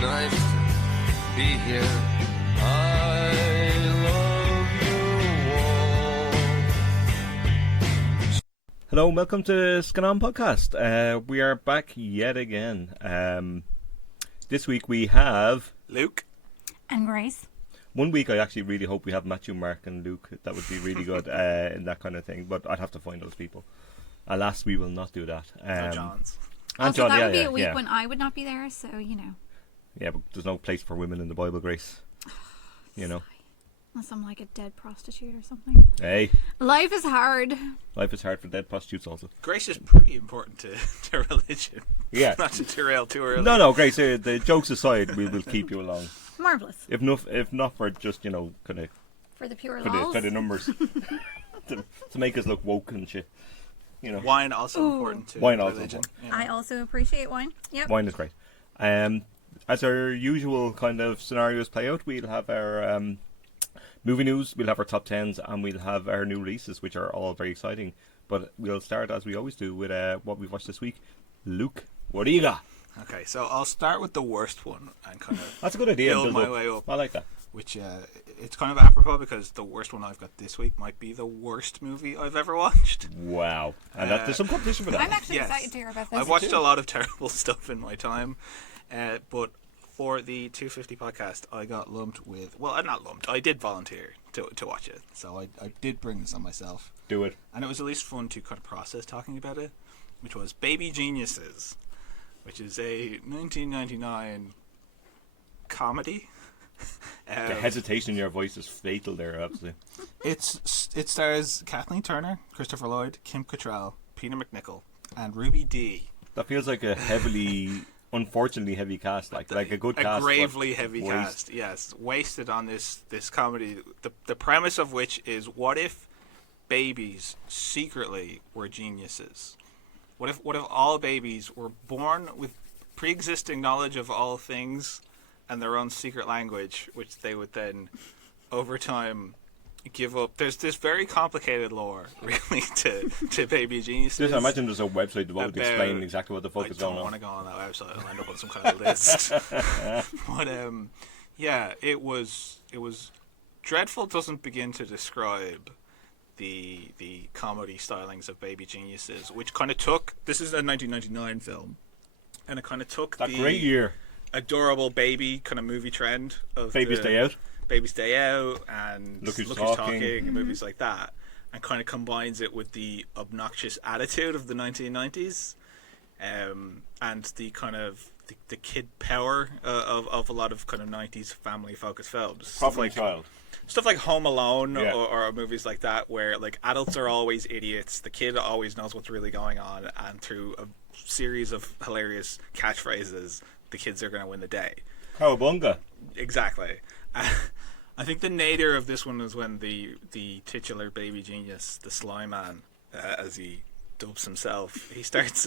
nice to be here. I love you all. Hello and welcome to Scannain Podcast. We are back yet again. This week we have Luke and Grace. one week I actually really hope we have Matthew, Mark and Luke. That would be really good in that kind of thing. But I'd have to find those people. Alas, we will not do that. John's. And Also, John, that yeah, would be yeah, a week yeah. when I would not be there, so, you know. Yeah, but there's no place for women in the Bible, Grace. You know. Unless I'm like a dead prostitute or something. Hey, Life is hard. life is hard for dead prostitutes also. Grace is pretty important to religion. Yeah. Not to derail too early. No, Grace, the jokes aside, we will keep you along. Marvellous. If not for just, kind of, For the pure for lols. the numbers. to make us look woke and shit. You know. Wine also Ooh. important to Wine also religion. important. You know. I also appreciate wine. Yep. Wine is great. As our usual kind of scenarios play out, we'll have our movie news, we'll have our top 10s, and we'll have our new releases, which are all very exciting. But we'll start, as we always do, with what we've watched this week. Luke, what do you got? Okay, so I'll start with the worst one and kind of That's a good idea. build build my way up. I like that. Which it's kind of apropos because the worst one I've got this week might be the worst movie I've ever watched. Wow. And there's some competition for that. I'm actually Yes. excited to hear about this. I've watched a lot of terrible stuff in my time, but for the 250 podcast, I got lumped with... Well, not lumped. I did volunteer to watch it, so I did bring this on myself. Do it. And it was at least fun to kind of process talking about it, which was Baby Geniuses, which is a 1999 comedy. The hesitation in your voice is fatal there, absolutely. It stars Kathleen Turner, Christopher Lloyd, Kim Cattrall, Peter McNichol, and Ruby Dee. That feels like a unfortunately heavy cast, like a good cast. A gravely but heavy waste. cast, yes. Wasted on this comedy. The premise of which is, what if babies secretly were geniuses? What if all babies were born with pre-existing knowledge of all things and their own secret language, which they would then, over time, give up? There's this very complicated lore, really, to Baby Geniuses. I imagine there's a website devoted to About- explain exactly what the fuck I is going don't want on. to go on that website. I'll end up on some kind of list. But yeah, it was dreadful. Doesn't begin to describe the comedy stylings of Baby Geniuses, which kind of took. This is a 1999 film, and it kind of took That the great year. adorable baby kind of movie trend of Baby's Day Out. Baby's Day Out and Look Who's Talking Talking. and movies like that, and kind of combines it with the obnoxious attitude of the 1990s, and the kind of the kid power of a lot of kind of 90s family focused films. Properly child. Stuff like Home Alone Yeah. or movies like that, where like adults are always idiots, the kid always knows what's really going on, and through a series of hilarious catchphrases, the kids are going to win the day. Cowabunga. Exactly. I think the nadir of this one is when the titular baby genius, the Sly Man, as he dubs himself, he starts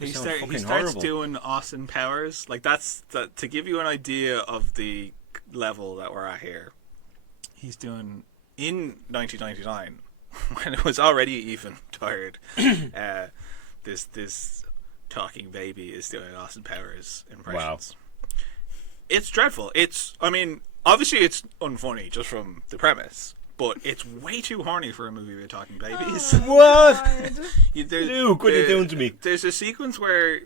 he starts horrible. doing Austin Powers. Like to give you an idea of the level that we're at here. He's doing in 1999 when it was already even tired. This talking baby is doing Austin Powers impressions. Wow. It's dreadful. Obviously it's unfunny just from the premise, but it's way too horny for a movie with talking babies. What? Luke, what are you doing to me? There's a sequence where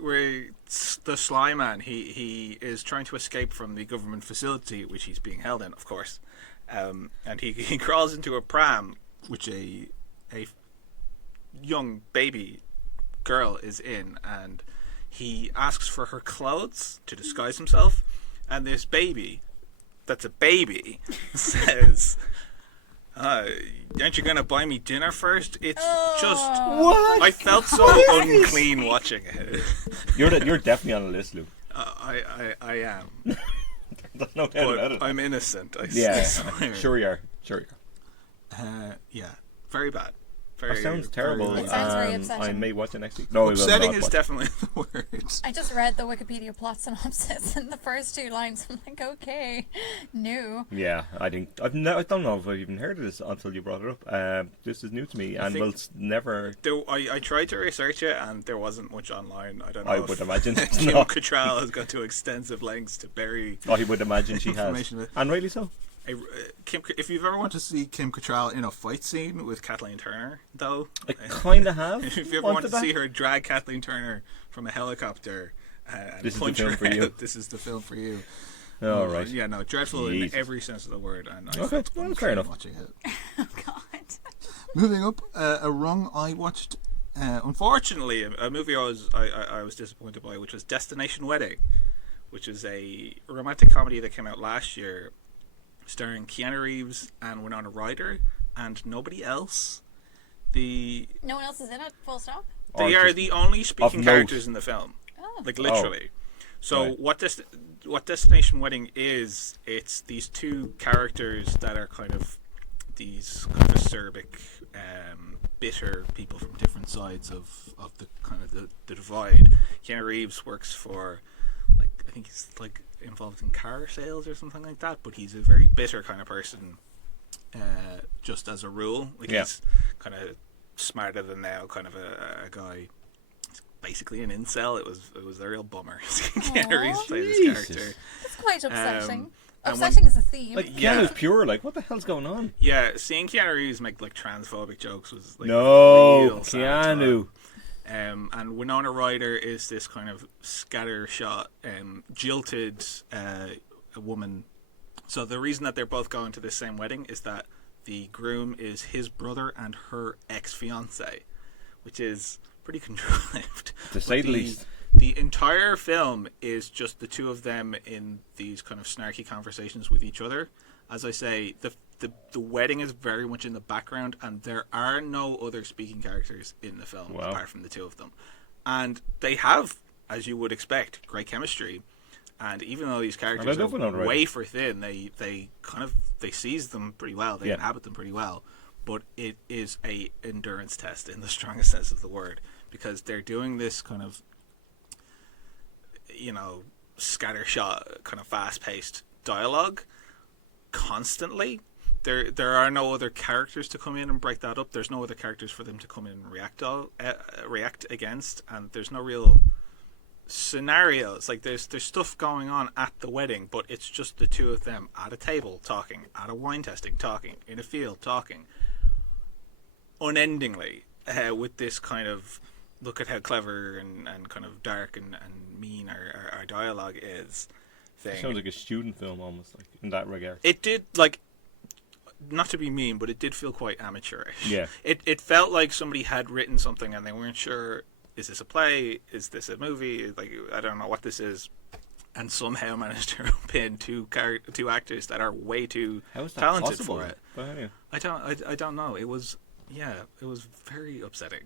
the Sly Man, he is trying to escape from the government facility, which he's being held in, of course, and he crawls into a pram, which a young baby girl is in, and he asks for her clothes to disguise himself, and this baby, that's a baby, says, aren't you gonna buy me dinner first? It's just... What? I felt so unclean watching it. You're definitely on the list, Luke. I am. There's no doubt about But it. I'm innocent, I Yeah, swear. sure you are. Yeah, very bad. Very, That sounds terrible. very It sounds very I upsetting. may watch it next week. No, I will upsetting not is watch it. definitely the word. I just read the Wikipedia plot synopsis and the first 2 lines. I'm like, okay, no. Yeah, I think I don't know if I've even heard of this until you brought it up. This is new to me, and think- will never. I tried to research it, and there wasn't much online. I don't know. I if would imagine it's Kim not. Cattrall has got to extensive lengths to bury. I would imagine she has, Information with- and rightly so. If you've ever wanted to see Kim Cattrall in a fight scene with Kathleen Turner, though, I kind of have. if you ever wanted to see her drag Kathleen Turner from a helicopter and This is the punch film her for you. out, this is the film for you. All right. Yeah, no, dreadful Jesus. in every sense of the word, and I Okay, felt well, unfair fair enough. watching it. Oh, God. Moving up, a rung I watched. Unfortunately, a movie I was disappointed by, which was Destination Wedding, which is a romantic comedy that came out last year, starring Keanu Reeves and Winona Ryder and nobody else. No one else is in it, full stop? They Or are just the only speaking note. characters in the film, Oh. like literally. So Right. what Destination Wedding is? It's these 2 characters that are kind of these kind of acerbic, bitter people from different sides of the kind of the divide. Keanu Reeves works for, like, I think he's like involved in car sales or something like that, but he's a very bitter kind of person, just as a rule. Like, Yeah. he's kind of smarter than thou kind of a guy. He's basically an incel. It was a real bummer. Keanu Reeves played this Jesus. character. It's quite upsetting. and Upsetting is a theme. Like Yeah. Keanu's pure. Like, what the hell's going on? Yeah, seeing Keanu Reeves make like transphobic jokes was like No, real sad Keanu. and Winona Ryder is this kind of scattershot, jilted a woman. So the reason that they're both going to the same wedding is that the groom is his brother and her ex-fiance, which is pretty contrived. To say But the least. The entire film is just the 2 of them in these kind of snarky conversations with each other. As I say, the wedding is very much in the background, and there are no other speaking characters in the film Wow. apart from the 2 of them. And they have, as you would expect, great chemistry. And even though these characters love Winona are Ryder. wafer thin, they seize them pretty well. They Yeah. inhabit them pretty well. But it is a endurance test in the strongest sense of the word, because they're doing this kind of, scattershot, kind of fast-paced dialogue constantly. There are no other characters to come in and break that up. There's no other characters for them to come in and react against, and there's no real scenarios. Like, there's stuff going on at the wedding, but it's just the 2 of them at a table talking, at a wine tasting talking, in a field talking, unendingly, with this kind of look at how clever and kind of dark and mean our dialogue is thing. Sounds like a student film almost, like in that regard. It did, like, not to be mean, but it did feel quite amateurish. Yeah. It felt like somebody had written something and they weren't sure, is this a play? Is this a movie? Like, I don't know what this is. And somehow managed to pin 2 actors that are way too How is that talented possible? for it. But anyway. I don't know. It was very upsetting.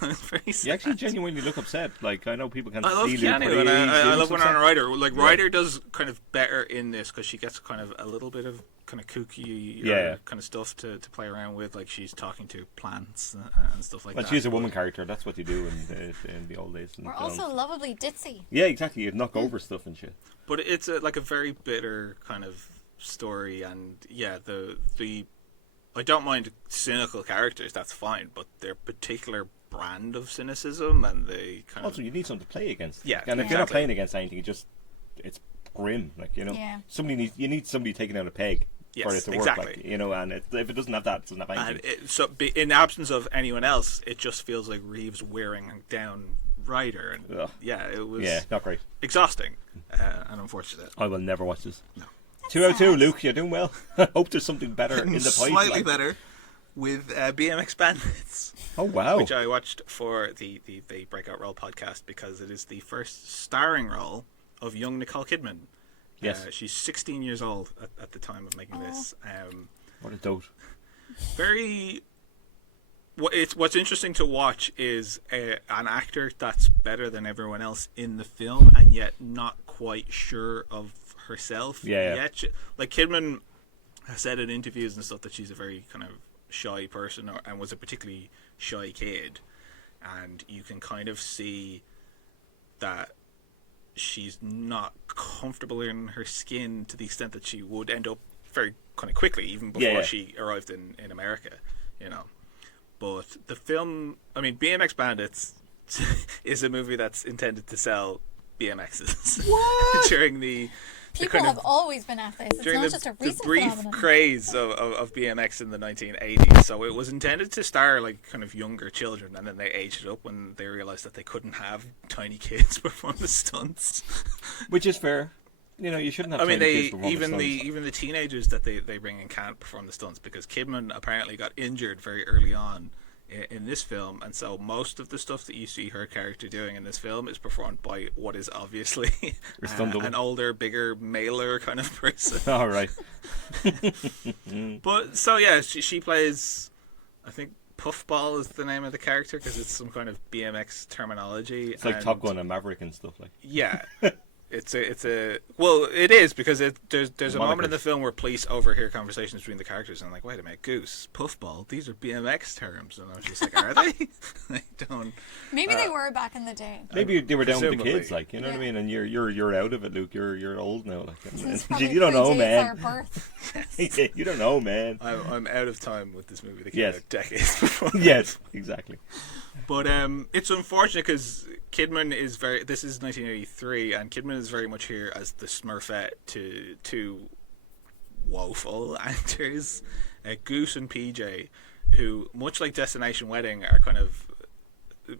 It was very sad. You actually genuinely look upset. Like, I know people can't I love see you, but Keanu, and I love Winona upset. Ryder. Like, Yeah. Ryder does kind of better in this because she gets kind of a little bit of kind of kooky Yeah. kind of stuff to play around with. Like, she's talking to plants and stuff like Well, that. she's a woman character. That's what you do in the old days. in We're films. also lovably ditzy. Yeah, exactly. You'd knock over stuff and shit. But it's like a very bitter kind of story, and yeah, the I don't mind cynical characters. That's fine, but their particular brand of cynicism and they kind Also, of you need something to play against. Yeah, And if you're not exactly. playing against anything, it's grim. Like, Yeah. you need somebody taking out a peg for Yes, it to work. exactly. Like, and if it doesn't have that, it doesn't have and anything. in absence of anyone else, it just feels like Reeves wearing down Ryder, and Ugh. yeah, it was Yeah, not great. exhausting and unfortunate. I will never watch this. No. 2 out of 2, sad. Luke. You're doing well. I hope there's something better in the pipe. Slightly like. better with BMX Bandits, Oh wow! which I watched for the Breakout Role podcast because it is the first starring role of young Nicole Kidman. Yes. She's 16 years old at the time of making this. What a dote. Very. What's interesting to watch is an actor that's better than everyone else in the film, and yet not quite sure of herself. Yeah. Yet, like Kidman has said in interviews and stuff that she's a very kind of shy person and was a particularly shy kid, and you can kind of see that she's not comfortable in her skin to the extent that she would end up very kind of quickly, even before she arrived in America, you know. But the film, I mean, BMX Bandits is a movie that's intended to sell BMXs. What? During the People have always been at this. It's not just a recent the brief phenomenon. craze of BMX in the 1980s. So it was intended to star like kind of younger children, and then they aged it up when they realized that they couldn't have tiny kids perform the stunts. Which is fair. You know, you shouldn't have. I mean, kids perform even the the even the teenagers that they bring in can't perform the stunts because Kidman apparently got injured very early on in this film, and so most of the stuff that you see her character doing in this film is performed by what is obviously an older, bigger, maler kind of person. All right. But so yeah, she plays, I think Puffball is the name of the character because it's some kind of BMX terminology. It's like Top Gun and Maverick and stuff like. Yeah. It's a well, it is because there's a moment in the film where police overhear conversations between the characters and I'm like, wait a minute, Goose, Puffball, these are BMX terms, and I was just like, are they? I don't. Maybe they were back in the day. Maybe they were down with the presumably. kids, like, you know what I mean. And you're out of it, Luke. You're old now, like. This You don't know, predates man. our birth. You don't know, man. I'm out of time with this movie. They came Yes. out decades before. Yes, exactly. But it's unfortunate because Kidman is this is 1983, and Kidman is very much here as the Smurfette to two woeful actors, Goose and PJ, who, much like Destination Wedding, are kind of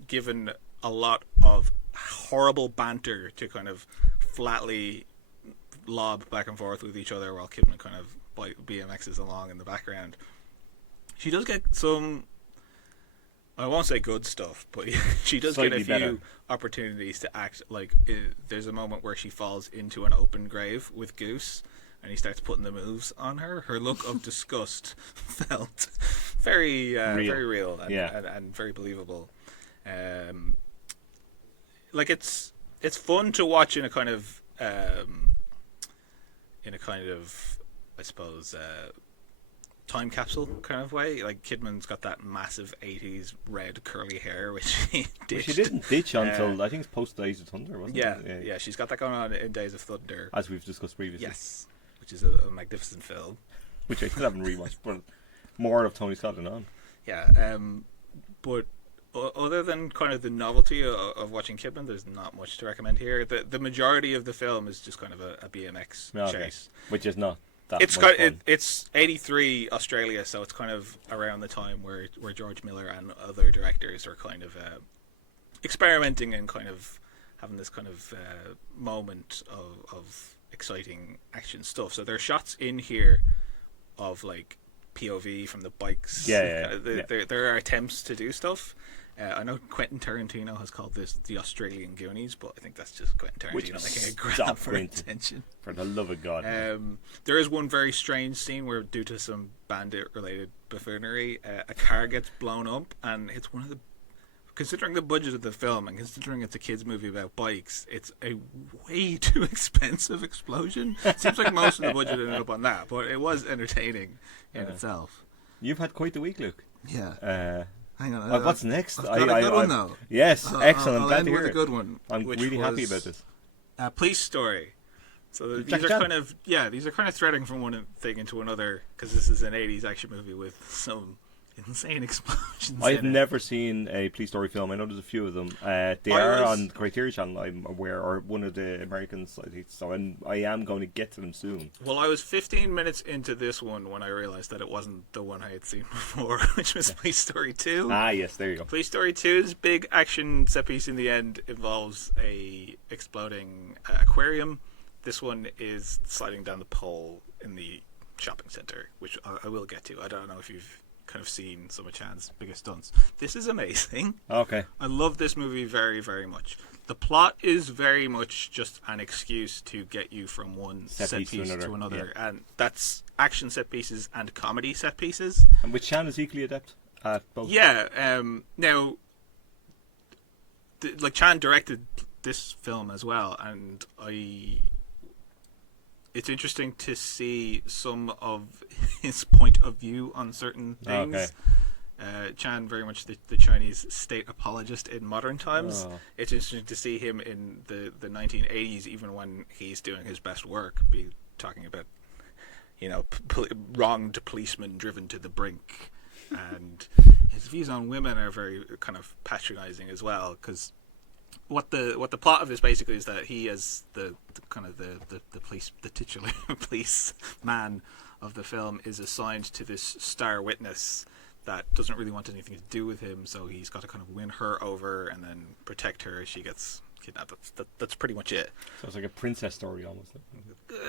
given a lot of horrible banter to kind of flatly lob back and forth with each other while Kidman kind of BMXs along in the background. She does get some, I won't say good stuff, but she does Slightly get a few better. opportunities to act. Like, there's a moment where she falls into an open grave with Goose, and he starts putting the moves on her. Her look of disgust felt very very real and very believable. Like, it's fun to watch in a kind of I suppose time capsule kind of way. Like, Kidman's got that massive 80s red curly hair, which she ditched. She didn't ditch until I think it's post Days of Thunder, wasn't it? Yeah, she's got that going on in Days of Thunder. As we've discussed previously. Yes, which is a magnificent film. Which I still haven't rewatched, but more of Tony Scott and on. Yeah, but other than kind of the novelty of watching Kidman, there's not much to recommend here. The majority of the film is just kind of a BMX chase. Which is not that It's much fun. it's 83 Australia, so it's kind of around the time where George Miller and other directors are kind of experimenting and kind of having this kind of moment of exciting action stuff. So there are shots in here of like POV from the bikes. There are attempts to do stuff. I know Quentin Tarantino has called this the Australian Goonies, but I think that's just Quentin Tarantino making a grab for attention. For the love of God. There is one very strange scene where, due to some bandit-related buffoonery, a car gets blown up, and it's one of the... Considering the budget of the film, and considering it's a kids' movie about bikes, it's a way too expensive explosion. Seems like most of the budget ended up on that, but it was entertaining in itself. You've had quite the week, Luke. Yeah. Hang on. What's next? I've got a good one, though. Yes, excellent. I'll Glad end to hear with a it. good one. I'm really happy about this. Police Story. So these are Chan. kind of threading from one thing into another, because this is an 80s action movie with some insane explosions. I've in it. never seen a Police Story film. I know there's a few of them. They are on Criterion Channel, I'm aware, or one of the Americans, I think. So I am going to get to them soon. Well, I was 15 minutes into this one when I realised that it wasn't the one I had seen before, which was Police Story 2. Ah, yes, there you go. Police Story 2's big action set piece in the end involves a exploding aquarium. This one is sliding down the pole in the shopping centre, which I will get to. I don't know if you've kind of seen some of Chan's biggest stunts. This is amazing. Okay. I love this movie very, very much. The plot is very much just an excuse to get you from one set piece to another. Yeah. And that's action set pieces and comedy set pieces. And which Chan is equally adept at both. Yeah. Now, Chan directed this film as well, and it's interesting to see some of his point of view on certain things. Okay. Chan, very much the Chinese state apologist in modern times. Oh. It's interesting to see him in the 1980s, even when he's doing his best work, be talking about, wronged policemen driven to the brink. And his views on women are very kind of patronizing as well, because what the plot of this basically is that he, as the titular police man of the film, is assigned to this star witness that doesn't really want anything to do with him, so he's got to kind of win her over and then protect her as she gets kidnapped. That's pretty much it. So it's like a princess story almost.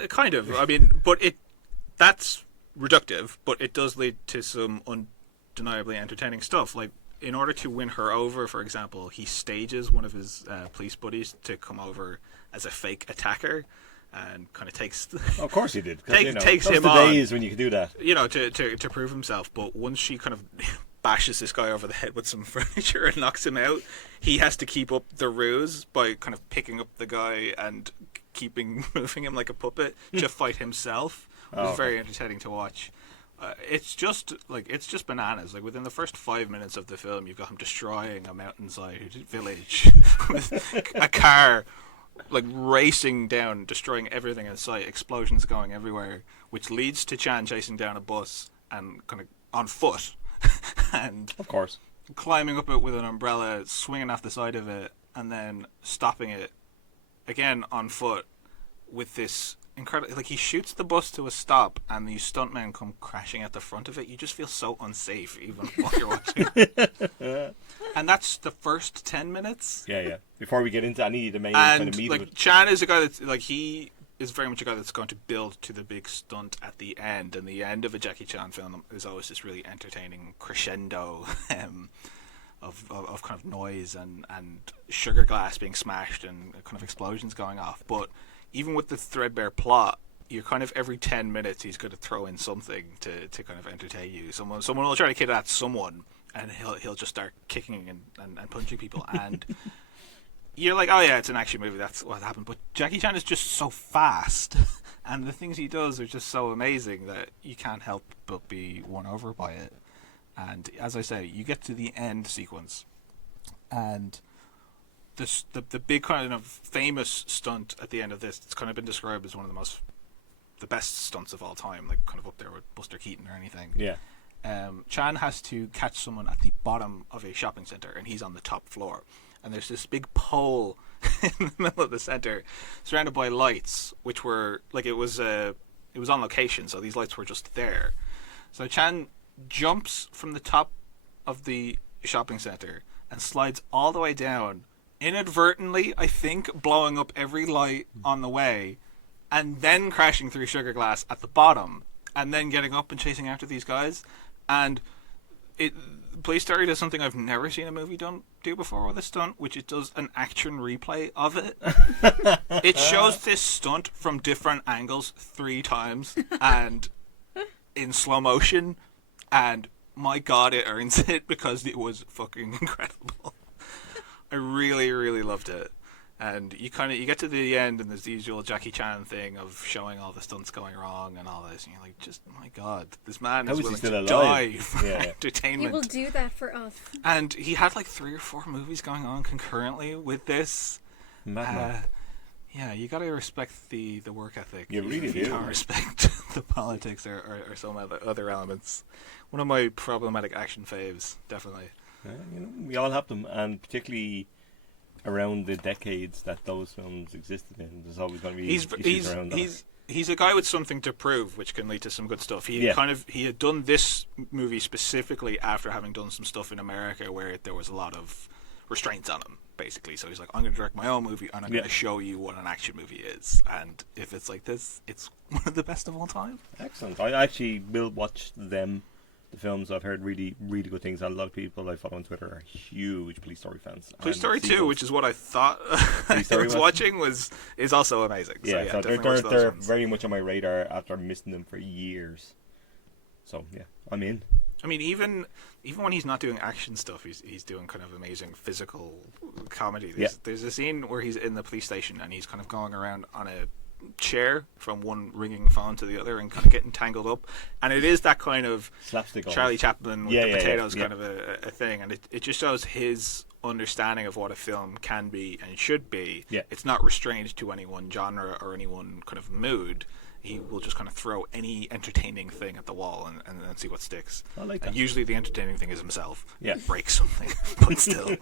Kind of. I mean, but that's reductive, but it does lead to some undeniably entertaining stuff. Like, in order to win her over, for example, he stages one of his police buddies to come over as a fake attacker, and kind of takes. Of course he did. Takes those him the on. days when you could do that. To prove himself. But once she kind of bashes this guy over the head with some furniture and knocks him out, he has to keep up the ruse by kind of picking up the guy and keeping moving him like a puppet to fight himself. It was very entertaining to watch. It's just bananas. Like, within the first 5 minutes of the film, you've got him destroying a mountainside village with a car, like, racing down, destroying everything in sight, explosions going everywhere, which leads to Chan chasing down a bus and kind of on foot, and Of course. climbing up it with an umbrella, swinging off the side of it, and then stopping it again on foot with this incredible. Like, he shoots the bus to a stop, and these stuntmen come crashing at the front of it. You just feel so unsafe even while you're watching. And that's the first 10 minutes. Yeah. Before we get into any of the main kind And of meat of it. Chan is a guy that's like, he is very much a guy that's going to build to the big stunt at the end. And the end of a Jackie Chan film is always this really entertaining crescendo of kind of noise and sugar glass being smashed and kind of explosions going off. But even with the threadbare plot, you're kind of every 10 minutes he's going to throw in something to kind of entertain you. Someone will try to kidnap someone, and he'll just start kicking and punching people, and you're like, oh yeah, it's an action movie, that's what happened. But Jackie Chan is just so fast, and the things he does are just so amazing that you can't help but be won over by it. And as I say, you get to the end sequence, and the big kind of famous stunt at the end of this, it's kind of been described as one of the best stunts of all time, like kind of up there with Buster Keaton or anything. Yeah. Chan has to catch someone at the bottom of a shopping center, and he's on the top floor. And there's this big pole in the middle of the center, surrounded by lights, which were like, it was on location, so these lights were just there. So Chan jumps from the top of the shopping center and slides all the way down, inadvertently, I think, blowing up every light on the way, and then crashing through sugar glass at the bottom, and then getting up and chasing after these guys. And Police Story does something I've never seen a movie do before with a stunt, which it does an action replay of it. It shows this stunt from different angles 3 times and in slow motion, and my god, it earns it because it was fucking incredible. I really, really loved it. And you get to the end, and there's the usual Jackie Chan thing of showing all the stunts going wrong and all this, and you're like, just, my god, this man is willing to die for entertainment. He will do that for us. And he had like 3 or 4 movies going on concurrently with this. Madman. Yeah, you gotta respect the work ethic. You really do. You can't respect the politics or some other elements. One of my problematic action faves, definitely. We all have them, and particularly around the decades that those films existed in, there's always going to be issues around that. He's a guy with something to prove, which can lead to some good stuff. He had done this movie specifically after having done some stuff in America where there was a lot of restraints on him, basically. So he's like, I'm going to direct my own movie, and I'm going to show you what an action movie is. And if it's like this, it's one of the best of all time. Excellent. I actually will watch them. The films, I've heard really, really good things, and a lot of people I follow on Twitter are huge Police Story fans. Police Story 2, which is what I thought I was watching, is also amazing. Yeah, so they're very much on my radar after missing them for years. So yeah, I'm in. I mean, even when he's not doing action stuff, he's doing kind of amazing physical comedy. There's a scene where he's in the police station and he's kind of going around on a chair from one ringing phone to the other and kind of getting tangled up. And it is that kind of Slapstick almost. Charlie Chaplin with the potatoes yeah. kind of a thing. And it just shows his understanding of what a film can be and should be. Yeah. It's not restrained to any one genre or any one kind of mood. He will just kind of throw any entertaining thing at the wall and see what sticks. I like And that. usually the entertaining thing is himself. Yeah. He breaks something, but still.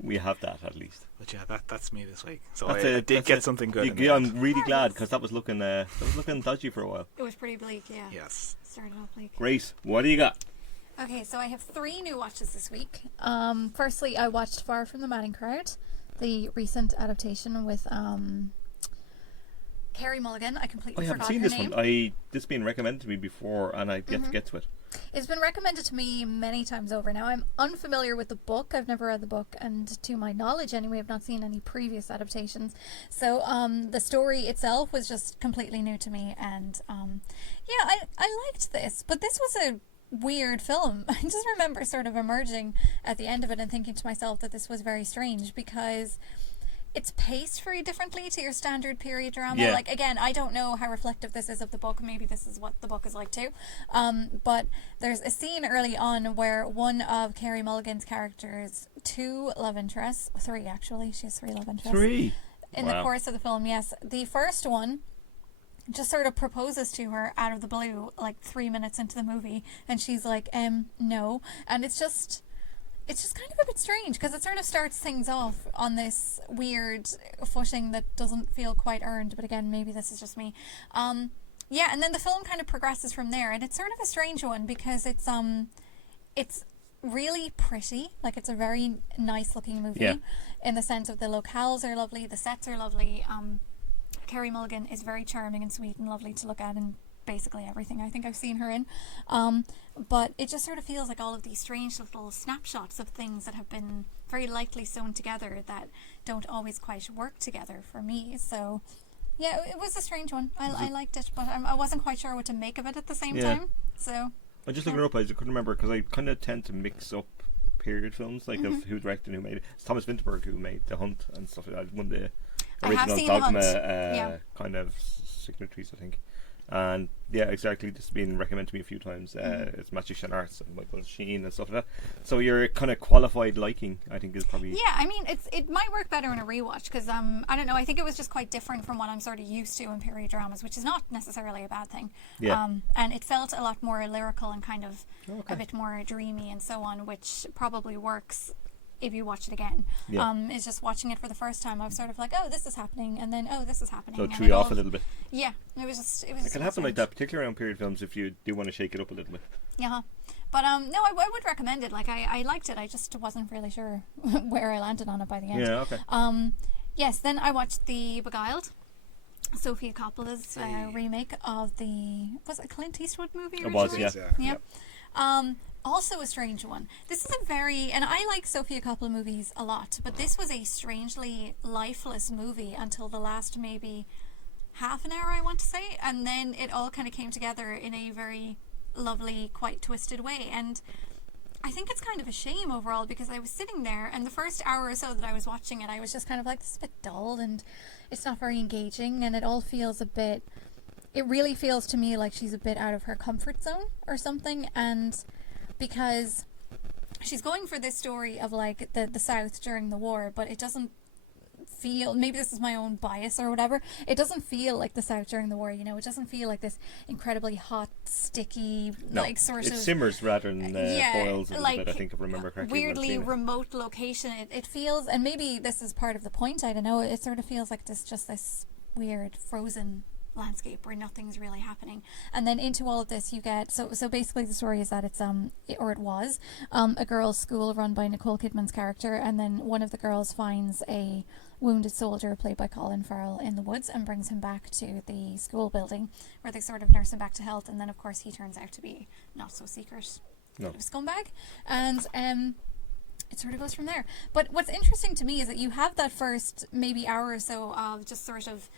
We have that at least. But yeah, that's me this week. So That's I it, did that's get it. something good. in the Yeah, end. I'm really glad because that was looking dodgy for a while. It was pretty bleak, yeah. Yes. Started off bleak. Great. What do you got? Okay, so I have 3 new watches this week. Firstly, I watched Far From the Madding Crowd, the recent adaptation with Carey Mulligan. I completely I haven't forgot seen her this name. one. This has been recommended to me before, and I've yet to get to it. It's been recommended to me many times over. Now, I'm unfamiliar with the book. I've never read the book, and to my knowledge anyway, I've not seen any previous adaptations. So the story itself was just completely new to me, and yeah, I liked this. But this was a weird film. I just remember sort of emerging at the end of it and thinking to myself that this was very strange because it's paced very differently to your standard period drama. Yeah. Like, again, I don't know how reflective this is of the book. Maybe this is what the book is like too. But there's a scene early on where one of Carey Mulligan's characters, 2 love interests, 3 actually, she has 3 love interests. 3. In the course of the film, yes. The first one just sort of proposes to her out of the blue, like 3 minutes into the movie, and she's like, no. And it's just kind of a bit strange because it sort of starts things off on this weird footing that doesn't feel quite earned, but again, maybe this is just me. Yeah, and then the film kind of progresses from there, and it's sort of a strange one because it's really pretty. Like, it's a very nice looking movie in the sense of the locales are lovely, the sets are lovely. Carey Mulligan is very charming and sweet and lovely to look at in basically everything I think I've seen her in. But it just sort of feels like all of these strange little snapshots of things that have been very lightly sewn together that don't always quite work together for me. So, yeah, it was a strange one. I liked it, but I wasn't quite sure what to make of it at the same time. So I just looking it up. I couldn't remember because I kind of tend to mix up period films, like of who directed and who made it. It's Thomas Vinterberg who made The Hunt and stuff like that. One of the I have original seen Dogma The Hunt. kind of signatories, I think. And yeah, exactly. This has been recommended to me a few times. It's Matthew Shenarts and Michael Sheen and stuff like that. So your kind of qualified liking, I think, is probably... yeah, I mean, it might work better in a rewatch because I don't know. I think it was just quite different from what I'm sort of used to in period dramas, which is not necessarily a bad thing. Yeah. And it felt a lot more lyrical and kind of a bit more dreamy and so on, which probably works if you watch it again. Yeah. It's just watching it for the first time, I was sort of like, oh, this is happening, and then, oh, this is happening. So it and threw it you off all- a little bit. Yeah, it was just It can happen like that, particularly around period films if you do want to shake it up a little bit. Yeah, but no, I would recommend it. Like, I liked it. I just wasn't really sure where I landed on it by the end. Yeah, okay. Yes, then I watched The Beguiled, Sofia Coppola's remake of was it Clint Eastwood movie It was, originally? yeah. Yeah. Also a strange one. This is and I like Sofia Coppola movies a lot, but this was a strangely lifeless movie until the last maybe half an hour, I want to say, and then it all kind of came together in a very lovely, quite twisted way. And I think it's kind of a shame overall because I was sitting there and the first hour or so that I was watching it, I was just kind of like, this is a bit dull and it's not very engaging, and it all feels it really feels to me like she's a bit out of her comfort zone or something. And because she's going for this story of like the South during the war, but it doesn't feel, maybe this is my own bias or whatever, it doesn't feel like the South during the war, you know. It doesn't feel like this incredibly hot, sticky, like sort it of simmers rather than boils a little like bit, I think, if I remember correctly. weirdly remote location. It feels, and maybe this is part of the point, I don't know, it sort of feels like this weird frozen landscape where nothing's really happening. And then into all of this you get, so basically the story is that it's it was a girls' school run by Nicole Kidman's character, and then one of the girls finds a wounded soldier played by Colin Farrell in the woods and brings him back to the school building where they sort of nurse him back to health, and then of course he turns out to be not so secret scumbag, and it sort of goes from there. But what's interesting to me is that you have that first maybe hour or so of just sort of,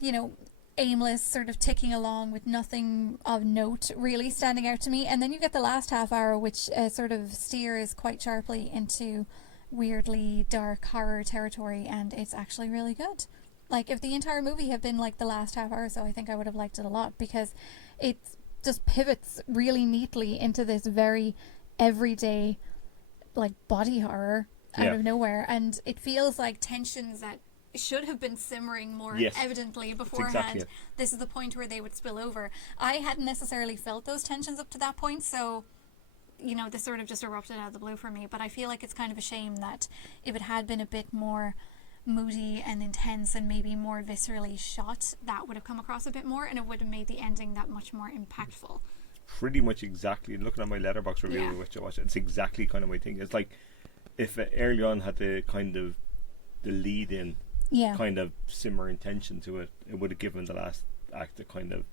you know, aimless sort of ticking along with nothing of note really standing out to me, and then you get the last half hour which sort of steers quite sharply into weirdly dark horror territory, and it's actually really good. Like, if the entire movie had been like the last half hour or so, I think I would have liked it a lot, because it just pivots really neatly into this very everyday, like, body horror out of nowhere, and it feels like tensions that should have been simmering more evidently beforehand. Exactly it. This is the point where they would spill over. I hadn't necessarily felt those tensions up to that point, so, you know, this sort of just erupted out of the blue for me. But I feel like it's kind of a shame that if it had been a bit more moody and intense and maybe more viscerally shot, that would have come across a bit more, and it would have made the ending that much more impactful. Pretty much exactly. Looking at my Letterboxd review, which I watched, it's exactly kind of my thing. It's like if early on had the kind of the lead in kind of simmering tension to it, it would have given the last act that kind of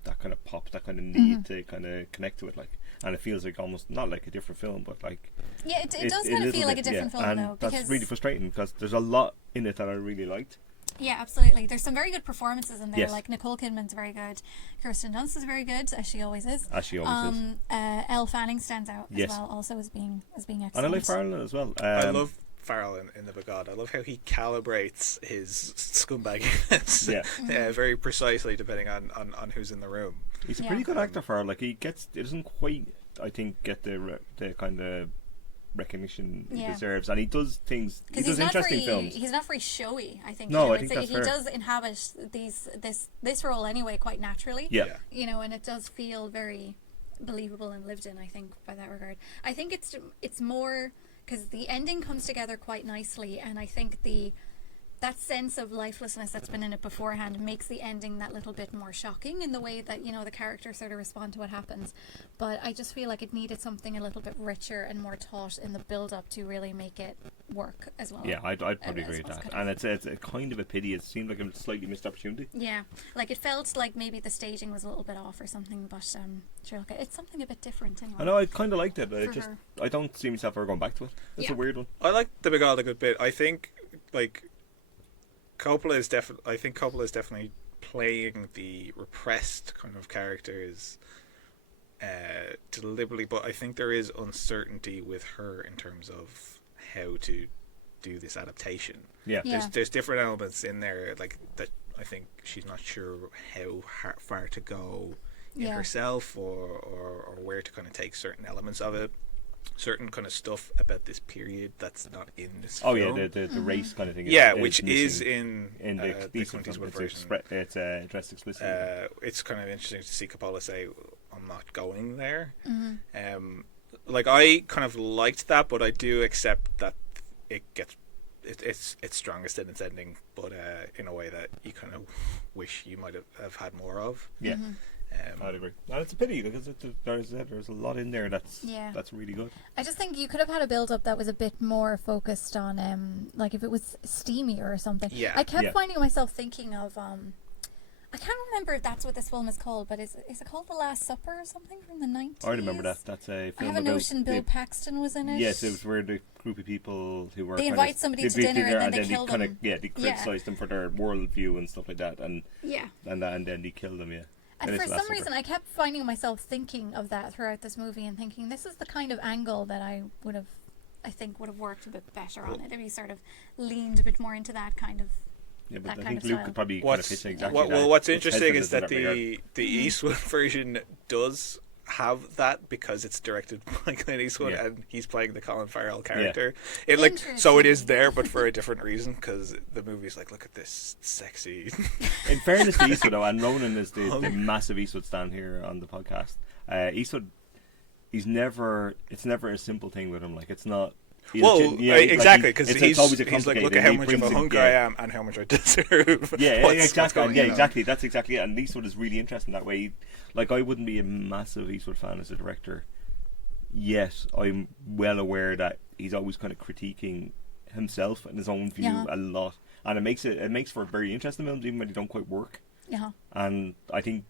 pop, that kind of need to kind of connect to it, like, and it feels like almost not like a different film, but like it does kind of feel like a different film, and though, that's because really frustrating because there's a lot in it that I really liked. Yeah, absolutely. There's some very good performances in there. Yes. Like, Nicole Kidman's very good. Kirsten Dunst is very good, as she always is. Is. Elle Fanning stands out as well, also as being excellent. And I like Farrell as well. I love Farrell in The Begod. I love how he calibrates his scumbaginess very precisely depending on who's in the room. He's a pretty good actor, Farrell. Like, he doesn't quite, I think, get the kind of recognition he deserves, and he does things. He does interesting films. He's not very showy, I think. No, I think that's he fair. does inhabit this role anyway quite naturally. Yeah. You know, and it does feel very believable and lived in, I think, by that regard. I think it's more because the ending comes together quite nicely, and I think that sense of lifelessness that's been in it beforehand makes the ending that little bit more shocking in the way that, you know, the characters sort of respond to what happens. But I just feel like it needed something a little bit richer and more taut in the build-up to really make it work as well. Yeah, I'd probably agree with that. And it's a kind of a pity. It seemed like a slightly missed opportunity. Yeah, like it felt like maybe the staging was a little bit off or something, but sure, okay, it's something a bit different anyway. I know, I kind of liked it. I don't see myself ever going back to it. It's a weird one. I like The Begod a good bit. I think, like, Coppola is definitely playing the repressed kind of characters deliberately, but I think there is uncertainty with her in terms of how to do this adaptation. Yeah. There's different elements in there, like, that I think she's not sure how far to go in herself or where to kind of take certain elements of it. Certain kind of stuff about this period that's not in this film. Oh yeah, the race kind of thing. Which is in the Clint Eastwood version. It's addressed explicitly. It's kind of interesting to see Coppola say, "I'm not going there." Like, I kind of liked that, but I do accept that it's strongest in its ending, but in a way that you kind of wish you might have had more of. Yeah. I'd agree. And it's a pity because there's a lot in there that's really good. I just think you could have had a build up that was a bit more focused on like if it was steamier or something. Yeah. I kept finding myself thinking of I can't remember if that's what this film is called, but is it called The Last Supper or something from the 90s? I remember that. That's a film. I have a notion Bill Paxton was in it. Yes, it was where the group of people who were they invite somebody to dinner and then they kill them. They criticised them for their worldview and stuff like that, and then they killed them. Yeah. And for some reason, I kept finding myself thinking of that throughout this movie and thinking, this is the kind of angle that I think would have worked a bit better on it if he sort of leaned a bit more into that kind of. Yeah, but I think Luke could probably kind of pitch exactly that. Well, what's interesting is that the Eastwood version does have that because it's directed by Clint Eastwood and he's playing the Colin Farrell character. So it is there, but for a different reason, because the movie's like, look at this sexy. In fairness to Eastwood, though, and Ronan is the massive Eastwood stan here on the podcast. Eastwood, it's never a simple thing with him. Like, it's not. Exactly, because he's like, look at how much of a hunk I am and how much I deserve. Exactly. That's exactly it. And Eastwood is really interesting that way. Like, I wouldn't be a massive Eastwood fan as a director, yet I'm well aware that he's always kind of critiquing himself and his own view a lot, and it makes for very interesting films even when they don't quite work. Yeah. And I think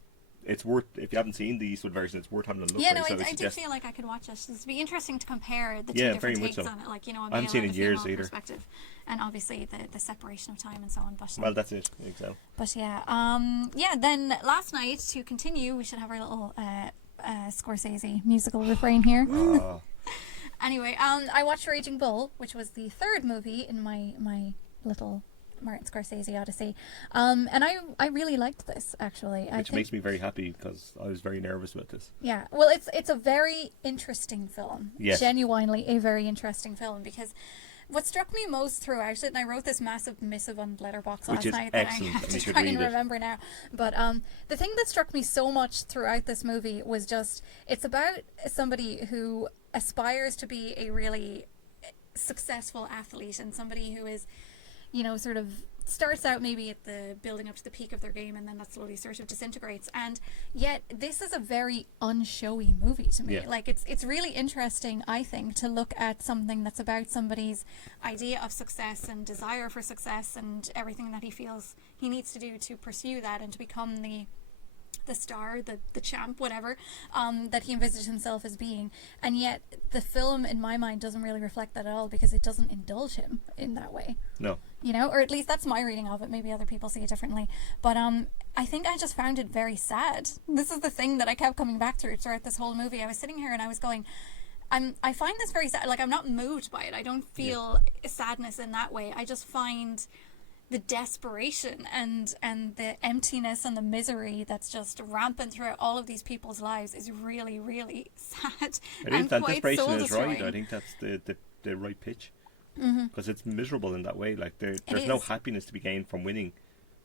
it's worth, if you haven't seen the Eastwood version, it's worth having a look. Yeah, I did feel like I could watch it. It'd be interesting to compare the two different takes on it, like, you know, a male and a female perspective, and obviously the separation of time and so on. But well, that's it. Exactly. But then last night, to continue, we should have our little Scorsese musical refrain here. Anyway, I watched Raging Bull, which was the third movie in my little Martin Scorsese Odyssey. And I really liked this, actually. Which makes me very happy because I was very nervous about this. Yeah, well, it's a very interesting film. Yes. Genuinely a very interesting film, because what struck me most throughout it, and I wrote this massive missive on Letterboxd last night that I have to try and remember now, but the thing that struck me so much throughout this movie was just, it's about somebody who aspires to be a really successful athlete, and somebody who is, you know, sort of starts out maybe at the building up to the peak of their game, and then that slowly sort of disintegrates. And yet this is a very unshowy movie to me. Yeah. Like, it's really interesting, I think, to look at something that's about somebody's idea of success and desire for success and everything that he feels he needs to do to pursue that and to become the star, the champ, whatever, that he envisages himself as being. And yet the film, in my mind, doesn't really reflect that at all, because it doesn't indulge him in that way. No. You know, or at least that's my reading of it. Maybe other people see it differently. But I think I just found it very sad. This is the thing that I kept coming back to throughout this whole movie. I was sitting here and I was going, I find this very sad. Like, I'm not moved by it. I don't feel sadness in that way. I just find the desperation and the emptiness and the misery that's just rampant throughout all of these people's lives is really, really sad. It is, that desperation is right. I think that's the right pitch. Because it's miserable in that way. Like, there's no happiness to be gained from winning,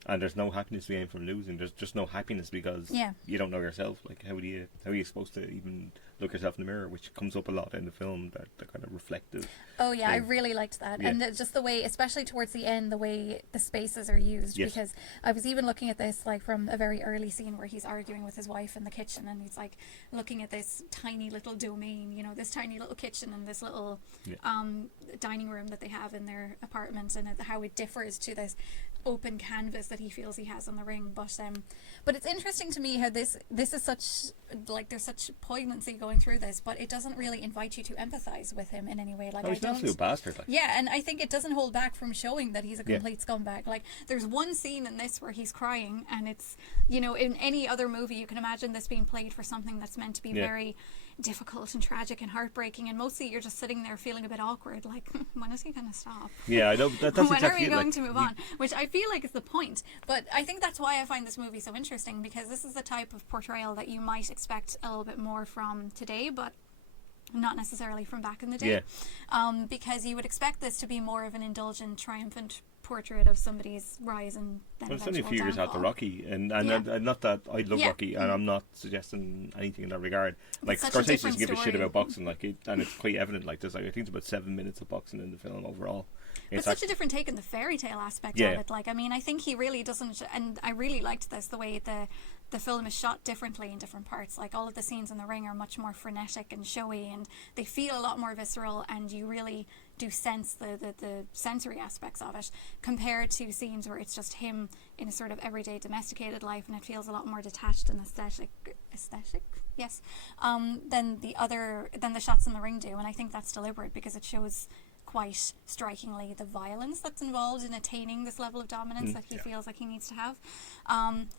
and there's no happiness to be gained from losing. There's just no happiness because you don't know yourself. Like, how are you supposed to even look yourself in the mirror, which comes up a lot in the film, that kind of reflective. Oh yeah, I really liked that. And just the way, especially towards the end, the way the spaces are used, because I was even looking at this like from a very early scene where he's arguing with his wife in the kitchen, and he's like looking at this tiny little domain, you know, this tiny little kitchen and this little dining room that they have in their apartment, and how it differs to this open canvas that he feels he has on the ring. But it's interesting to me how this is such, like, there's such poignancy going through this, but it doesn't really invite you to empathize with him in any way. Like, he's an absolute bastard. Like. Yeah, and I think it doesn't hold back from showing that he's a complete scumbag. Like, there's one scene in this where he's crying, and it's, you know, in any other movie you can imagine this being played for something that's meant to be very difficult and tragic and heartbreaking, and mostly you're just sitting there feeling a bit awkward, like, when is he going to stop? Yeah, I know. That's when exactly are we going like, to move on? Which I feel like is the point. But I think that's why I find this movie so interesting, because this is the type of portrayal that you might expect a little bit more from today, but not necessarily from back in the day. Because you would expect this to be more of an indulgent, triumphant portrait of somebody's rise and then it's only a few years after Rocky, and not that I love Rocky, and I'm not suggesting anything in that regard. Like, Scorsese doesn't give a shit about boxing, like and it's quite evident. Like, there's, like, I think it's about 7 minutes of boxing in the film overall. But such a different take on the fairy tale aspect of it. Like, I mean, I think he really doesn't, and I really liked this, the way the film is shot differently in different parts. Like, all of the scenes in the ring are much more frenetic and showy, and they feel a lot more visceral, and you really do sense the sensory aspects of it, compared to scenes where it's just him in a sort of everyday domesticated life, and it feels a lot more detached and aesthetic, than the shots in the ring do. And I think that's deliberate, because it shows quite strikingly the violence that's involved in attaining this level of dominance that he feels like he needs to have,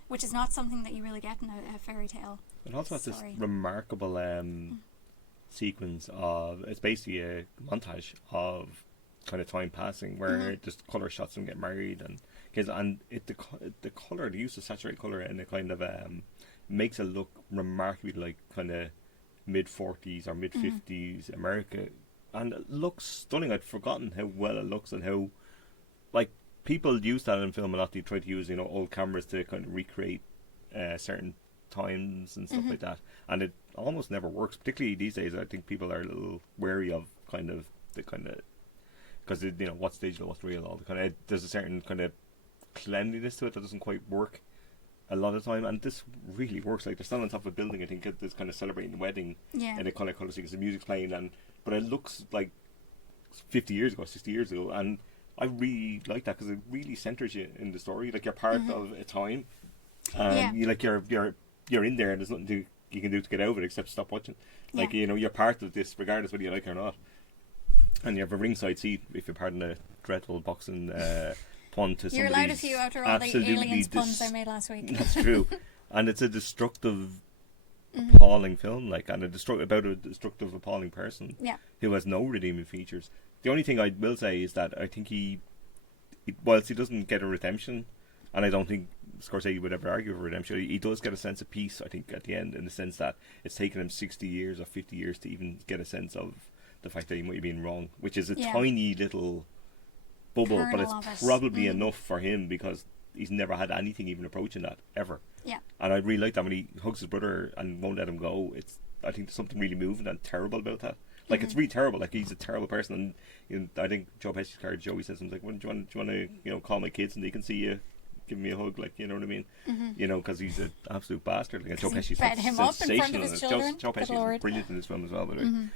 which is not something that you really get in a fairy tale. It also has this remarkable sequence of, it's basically a montage of kind of time passing, where just colour shots them get married, and the colour, the use of saturated colour, and it kind of makes it look remarkably like kind of mid-40s or mid-50s America. And it looks stunning. I'd forgotten how well it looks, and how, like, people use that in film a lot. They try to use, you know, old cameras to kind of recreate certain times and stuff like that. And it almost never works. Particularly these days, I think people are a little wary of because, you know, what's digital, what's real. All the kind of, there's a certain kind of cleanliness to it that doesn't quite work a lot of the time, and this really works. Like, they're still on top of a building, I think, it's kind of celebrating the wedding, and it kind of sequence, the music's playing, but it looks like 50 years ago, 60 years ago, and I really like that, because it really centers you in the story. Like, you're part of a time, and you, like, you're in there, and there's nothing you can do to get out of it except stop watching. Like, you know, you're part of this regardless whether you like it or not, and you have a ringside seat if you're part of a dreadful boxing pun to You're allowed a few after all the aliens puns I made last week. That's true. And it's a destructive, appalling film, like, and about a destructive, appalling person who has no redeeming features. The only thing I will say is that I think whilst he doesn't get a redemption, and I don't think Scorsese would ever argue for redemption, he does get a sense of peace, I think, at the end, in the sense that it's taken him 60 years or 50 years to even get a sense of the fact that he might have been wrong, which is a tiny little bubble, but Kernel of it's it. probably enough for him because he's never had anything even approaching that, ever. Yeah. And I really like that when he hugs his brother and won't let him go. I think there's something really moving and terrible about that. Like, it's really terrible. Like, he's a terrible person. And I think Joe Pesci's character, Joey, says something like, well, do you want to call my kids and they can see you, give me a hug, like, you know what I mean? Because he's an absolute bastard. Like, and Joe Pesci's fed him up in front of his sensational. children. Joe Good Pesci Lord. is brilliant in this film as well, by the way.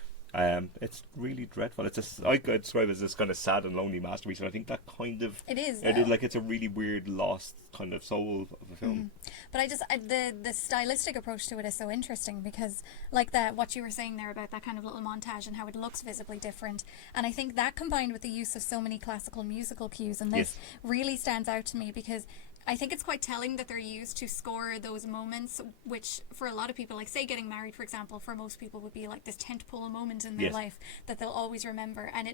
It's really dreadful. I could describe it as this kind of sad and lonely masterpiece, and I think that kind of It is. like it's a really weird, lost kind of soul of a film. But the stylistic approach to it is so interesting because, like what you were saying there about that kind of little montage and how it looks visibly different, and I think that combined with the use of so many classical musical cues, and this really stands out to me because I think it's quite telling that they're used to score those moments, which for a lot of people, like say getting married, for example, for most people would be like this tentpole moment in their life that they'll always remember. And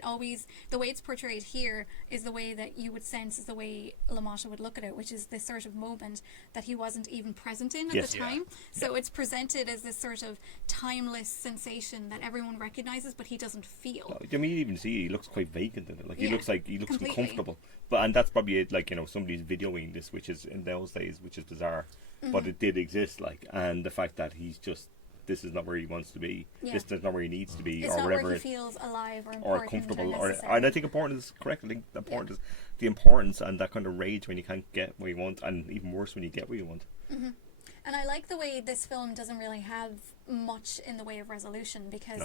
the way it's portrayed here is the way that you would sense is the way LaMotta would look at it, which is this sort of moment that he wasn't even present in at the time. So it's presented as this sort of timeless sensation that everyone recognizes, but he doesn't feel. I mean, you even see he looks quite vacant in it. Like he looks completely uncomfortable. And that's probably it. Like, somebody's videoing this, which is in those days, which is bizarre, but it did exist. Like, and the fact that he's just, this is not where he wants to be. This is not where he needs to be, it's or not whatever. Where he feels alive or important or comfortable, or and I think important is correct. I think the important is the importance and that kind of rage when you can't get what you want, and even worse when you get what you want. And I like the way this film doesn't really have much in the way of resolution because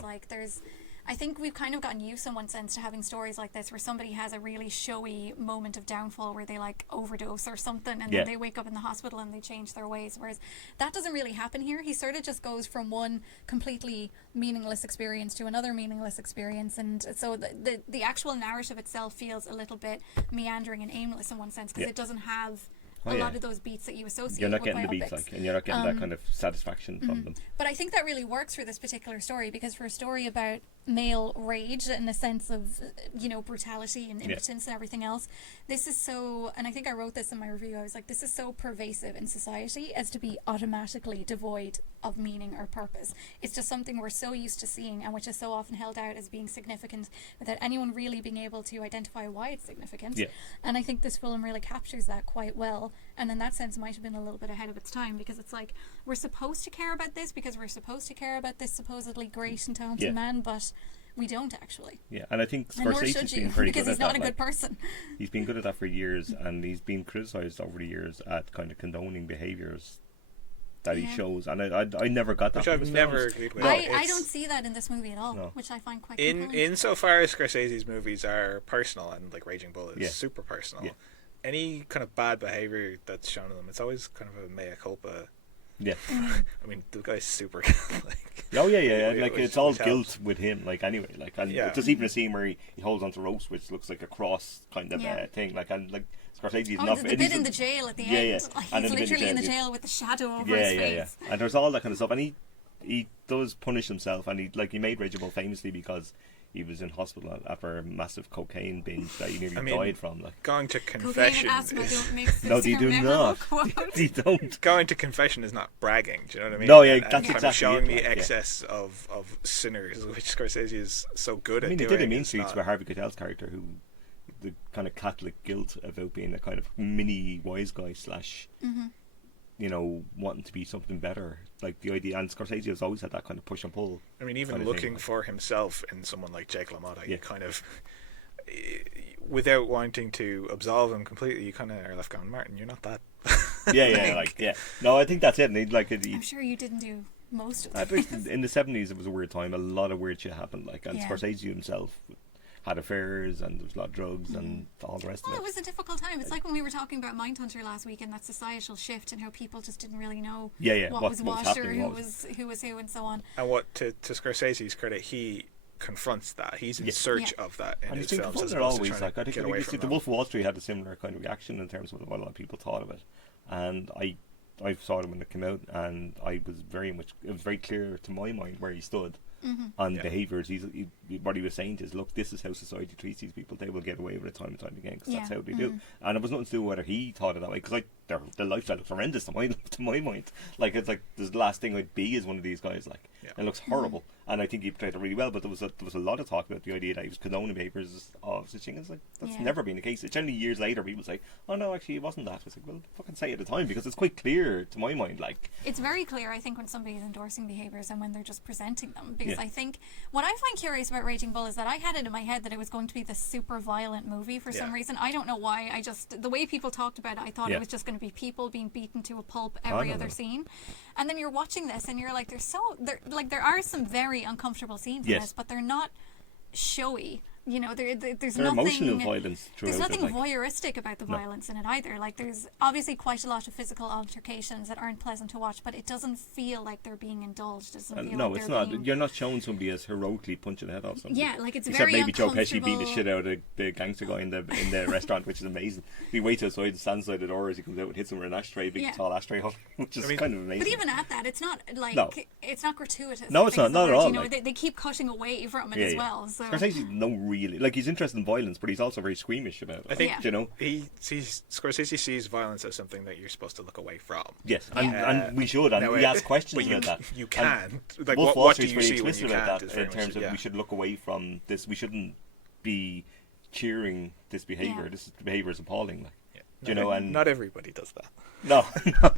I think we've kind of gotten used in one sense to having stories like this where somebody has a really showy moment of downfall where they like overdose or something and then they wake up in the hospital and they change their ways, whereas that doesn't really happen here. He sort of just goes from one completely meaningless experience to another meaningless experience, and so the actual narrative itself feels a little bit meandering and aimless in one sense because it doesn't have a lot of those beats that you associate. You're not with getting the beats, biopics. and you're not getting that kind of satisfaction from them. But I think that really works for this particular story because for a story about male rage in the sense of brutality and impotence and everything else, this is so, and I think I wrote this in my review, I was like, this is so pervasive in society as to be automatically devoid of meaning or purpose. It's just something we're so used to seeing and which is so often held out as being significant without anyone really being able to identify why it's significant. And I think this film really captures that quite well, and in that sense might have been a little bit ahead of its time because it's like we're supposed to care about this because we're supposed to care about this supposedly great and talented man, but we don't actually. Yeah, and I think and nor Scorsese's should you, been very because good he's at not that. a good person. He's been good at that for years, and he's been criticised over the years at kind of condoning behaviours that he shows, and I never got that. Which from I've his never films. agreed with. I don't see that in this movie at all, which I find quite compelling. Insofar as Scorsese's movies are personal, and like Raging Bull is super personal, any kind of bad behaviour that's shown in them, it's always kind of a mea culpa. Yeah. I mean, the guy's super Catholic. Oh yeah. Like it's all guilt with him. Like anyway, like and there's even a scene where he holds onto ropes, which looks like a cross kind of thing. Like and like Scorsese's not. The bit in the jail at the end. Like, and he's literally in the jail, jail with the shadow over his face. Yeah. And there's all that kind of stuff, and he does punish himself, and he made Raging Bull famously because he was in hospital after a massive cocaine binge that he nearly died from. Like going to Cocaine confession. and asthma don't make sense. no, they do not. They don't. Going to confession is not bragging. Do you know what I mean? No, yeah, and that's kind exactly of showing it, the excess of sinners, which Scorsese is so good at I mean, doing. they did in Mean Streets with Harvey Keitel's character, who the kind of Catholic guilt about being a kind of mini wise guy / wanting to be something better. Like the idea, and Scorsese has always had that kind of push and pull. I mean, even looking for himself in someone like Jake LaMotta, you kind of, without wanting to absolve him completely, you kind of are left going, Martin, you're not that. No, I think that's it. And I'm sure you didn't do most of it. In the 70s, it was a weird time. A lot of weird shit happened. And Scorsese himself had affairs, and there was a lot of drugs and all the rest of it. It was a difficult time. It's like when we were talking about Mindhunter last week and that societal shift and how people just didn't really know what was what or who was who and so on. And what to Scorsese's credit, he confronts that. He's in search of that in his films. As always, like I think The Wolf of Wall Street had a similar kind of reaction in terms of what a lot of people thought of it, and I I saw it when it came out, and I was it was very clear to my mind where he stood on behaviours. What he was saying is, look, this is how society treats these people. They will get away with it time and time again because that's how they do. And it was nothing to do with whether he thought it that way, because the lifestyle looks horrendous to my mind. Like, it's like the last thing I'd be is one of these guys. Like, it looks horrible. And I think he portrayed it really well, but there was a lot of talk about the idea that he was condoning behaviours of such things. Like, that's never been the case. It's only years later people say, oh no, actually it wasn't that. It's like, well, fucking say it at the time, because it's quite clear to my mind. Like, it's very clear, I think, when somebody is endorsing behaviours and when they're just presenting them. Because I think what I find curious about Raging Bull is that I had it in my head that it was going to be this super violent movie for some reason. I don't know why. The way people talked about it, I thought it was just going to be people being beaten to a pulp every other scene. And then you're watching this and you're like, there are some very uncomfortable scenes in this, but they're not showy. You know, there's nothing emotional violence. There's nothing voyeuristic about the violence in it either. Like, there's obviously quite a lot of physical altercations that aren't pleasant to watch, but it doesn't feel like they're being indulged. It doesn't feel no, like it's they're not. being... You're not showing somebody as heroically punching the head off somebody. Yeah, like, it's except very maybe Joe uncomfortable. Pesci beating the shit out of the gangster guy in the restaurant, which is amazing. He waits outside and stands outside the door as he comes out and hits him with an ashtray, big tall ashtray, which is kind of amazing. But even at that, it's not like it's not gratuitous. No, it's not at all. You know, they keep cutting away from it as well. So Scorsese's he's interested in violence, but he's also very squeamish about it. I think you know, Scorsese sees violence as something that you're supposed to look away from. Yes, and we should, and we ask questions about that. You can. Like, what do you see when you can't? In terms of we should look away from this. We shouldn't be cheering this behaviour. Yeah. This behaviour is appalling. Like, you know, and not everybody does that. No,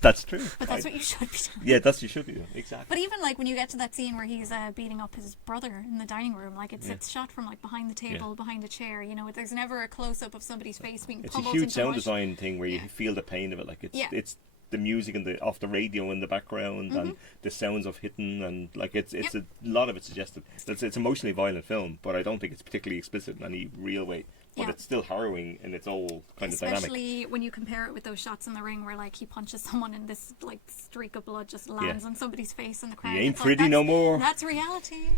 that's true. But that's what you should be doing. Yeah, that's what you should be doing. Exactly. But even like when you get to that scene where he's beating up his brother in the dining room, like it's shot from like behind the table, behind a chair. You know, there's never a close up of somebody's face being pummeled. It's a huge sound design thing where you feel the pain of it. Like it's the music and off the radio in the background and the sounds of hitting, and like it's a lot of it suggested. It's emotionally violent film, but I don't think it's particularly explicit in any real way. But it's still harrowing in its old kind of dynamic. Especially when you compare it with those shots in the ring where like he punches someone and this like streak of blood just lands on somebody's face in the crowd. He ain't pretty no more. That's reality.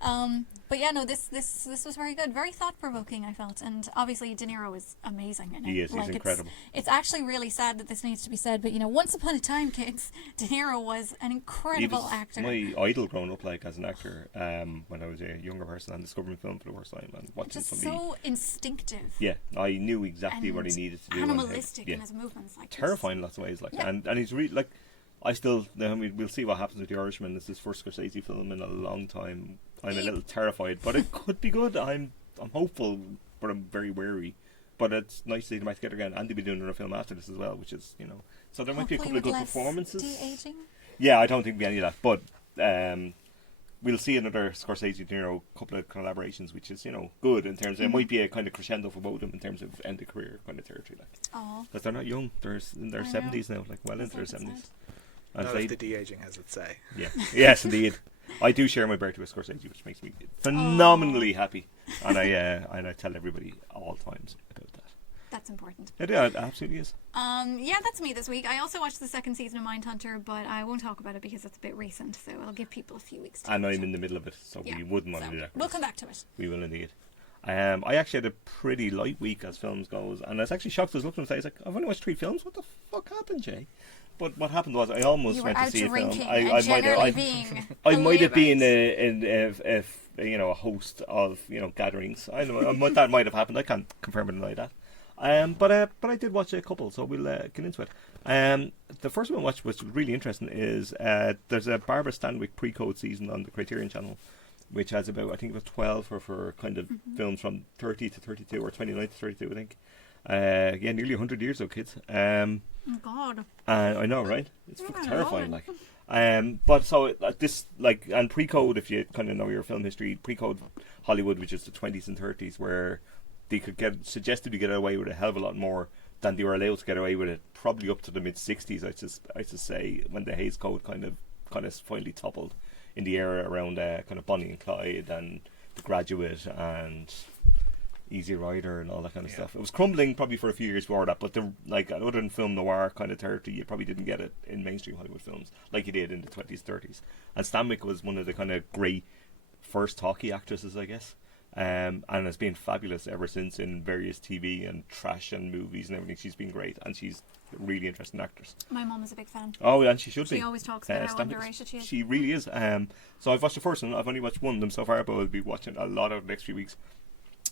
But yeah, no, this was very good, very thought provoking. I felt, and obviously De Niro is amazing in it. He is. He's incredible. It's actually really sad that this needs to be said, but you know, once upon a time, kids, De Niro was an incredible actor. My idol growing up, like as an actor, when I was a younger person and discovering film for the first time and watching just somebody. So instinctive. Yeah, I knew exactly what he needed to do. Animalistic in his movements, like terrifying in lots of ways. Like, and he's really like. I mean, we'll see what happens with The Irishman. This is his first Scorsese film in a long time. I'm a little terrified, but it could be good. I'm hopeful, but I'm very wary. But it's nice to see them back together again, and they'll be doing another film after this as well, which is, you know, so there might be a couple of good performances. De-aging? Yeah, I don't think there'll be any of that, but we'll see another Scorsese, De Niro couple of collaborations, which is, you know, good in terms of it might be a kind of crescendo for both of them in terms of end of career kind of territory, like. Oh. Because they're not young; they're in their 70s now, like well into their 70s. Not if the de-aging has its say. Yeah. Yes, indeed. I do share my birthday with Scorsese, which makes me phenomenally happy, and I tell everybody all times about that. That's important. It absolutely is. Yeah, that's me this week. I also watched the second season of Mindhunter, but I won't talk about it because it's a bit recent, so I'll give people a few weeks to and I'm in the middle of it, so we wouldn't want to do that. We'll come back to it. We will indeed. I actually had a pretty light week as films goes, and I was actually shocked. I was looking at it, I was like, I've only watched 3 films. What the fuck happened, Jay? But what happened was I almost went to see a film. I might have been a host of gatherings. I know that might have happened. I can't confirm or deny that. But I did watch a couple, so we'll get into it. The first one I watched, which was really interesting, is there's a Barbara Stanwyck pre-code season on the Criterion Channel, which has about 12 for kind of films from 30 to 32 or 29 to 32, I think. Nearly 100 years ago, kids. Oh God. I know, right? It's terrifying, like. But so this, like, and pre-code, if you kind of know your film history, pre-code Hollywood, which is the 20s and 30s, where they could suggested to get away with a hell of a lot more than they were allowed to get away with it, probably up to the mid 60s. I should say, when the Hays Code kind of finally toppled in the era around kind of Bonnie and Clyde and The Graduate and Easy Rider and all that kind of stuff. It was crumbling probably for a few years before that, but other than film noir kind of territory, you probably didn't get it in mainstream Hollywood films like you did in the 20s, 30s. And Stanwyck was one of the kind of great first talkie actresses, I guess. And it's been fabulous ever since in various TV and trash and movies and everything. She's been great, and she's a really interesting actress. My mum is a big fan. Oh, and she should be. She always talks about how underrated she is. She really is. So I've watched the first one. I've only watched one of them so far, but I'll be watching a lot over the next few weeks.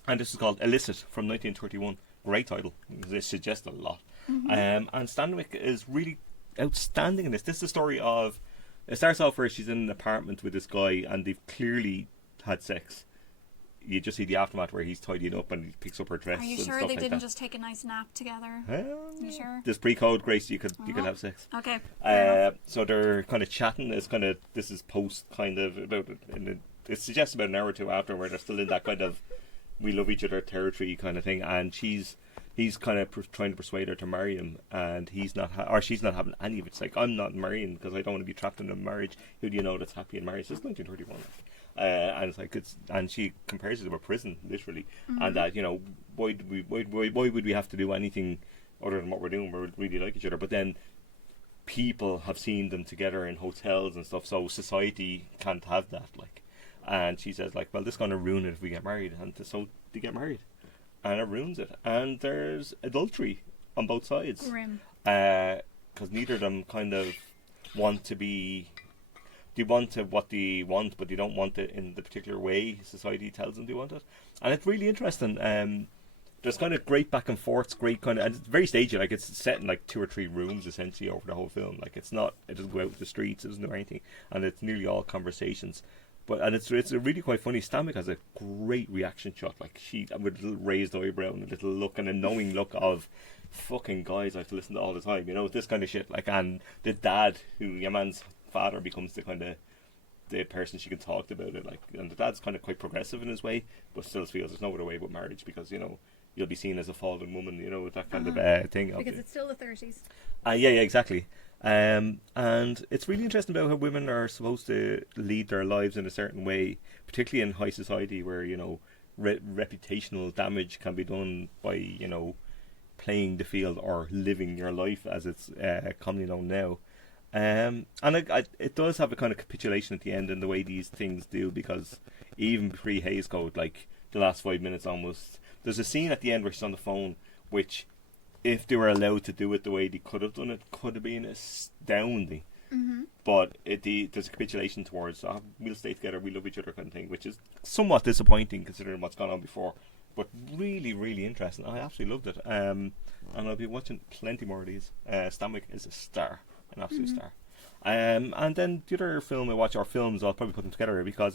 And this is called Illicit from 1931. Great title. It suggests a lot. And Stanwyck is really outstanding in this. This is the story of... It starts off where she's in an apartment with this guy, and they've clearly had sex. You just see the aftermath where he's tidying up and he picks up her dress. Are you and sure stuff they like didn't that. just take a nice nap together? You sure? There's pre-code, Grace. You could have sex. Okay. So they're kind of chatting. This is post kind of about it, and it suggests about an hour or two after where they're still in that kind of we love each other territory kind of thing, and he's kind of trying to persuade her to marry him, and he's not or she's not having any of it. It's like, I'm not marrying because I don't want to be trapped in a marriage. Who do you know that's happy in marriage? It's 1931. And it's like and she compares it to a prison, literally, and that, you know, why would we have to do anything other than what we're doing? We really like each other, but then people have seen them together in hotels and stuff, so society can't have that, like. And she says, like, well, this is going to ruin it if we get married, and so they get married, and it ruins it. And there's adultery on both sides, Grim. because neither of them kind of want to be. They want what they want, but they don't want it in the particular way society tells them they want it. And it's really interesting. There's kind of great back and forths, great kind of, and it's very stagey. Like, it's set in like 2 or 3 rooms essentially over the whole film. Like, it doesn't go out to the streets, it doesn't do anything, and it's nearly all conversations. And it's really quite funny. Stanwyck has a great reaction shot, like she with a little raised eyebrow and a little look and a knowing look of fucking guys I have to listen to all the time, you know, this kind of shit. Like, and the dad, who your man's father, becomes the kind of the person she can talk to about it, like, and the dad's kind of quite progressive in his way, but still feels there's no other way but marriage, because, you know, you'll be seen as a fallen woman, you know, that kind of thing. Because it's still the 30s. Yeah, exactly. And it's really interesting about how women are supposed to lead their lives in a certain way, particularly in high society where, you know, reputational damage can be done by, you know, playing the field or living your life as it's commonly known now. And it does have a kind of capitulation at the end in the way these things do, because even pre-Hays Code, like the last 5 minutes almost, there's a scene at the end where she's on the phone, which, if they were allowed to do it the way they could have done it, could have been astounding. But there's a capitulation towards, we'll stay together, we love each other kind of thing, which is somewhat disappointing considering what's gone on before. But really, really interesting. I absolutely loved it. And I'll be watching plenty more of these. Stanwyck is a star. An absolute star. And then the other film I watch, or films, I'll probably put them together because,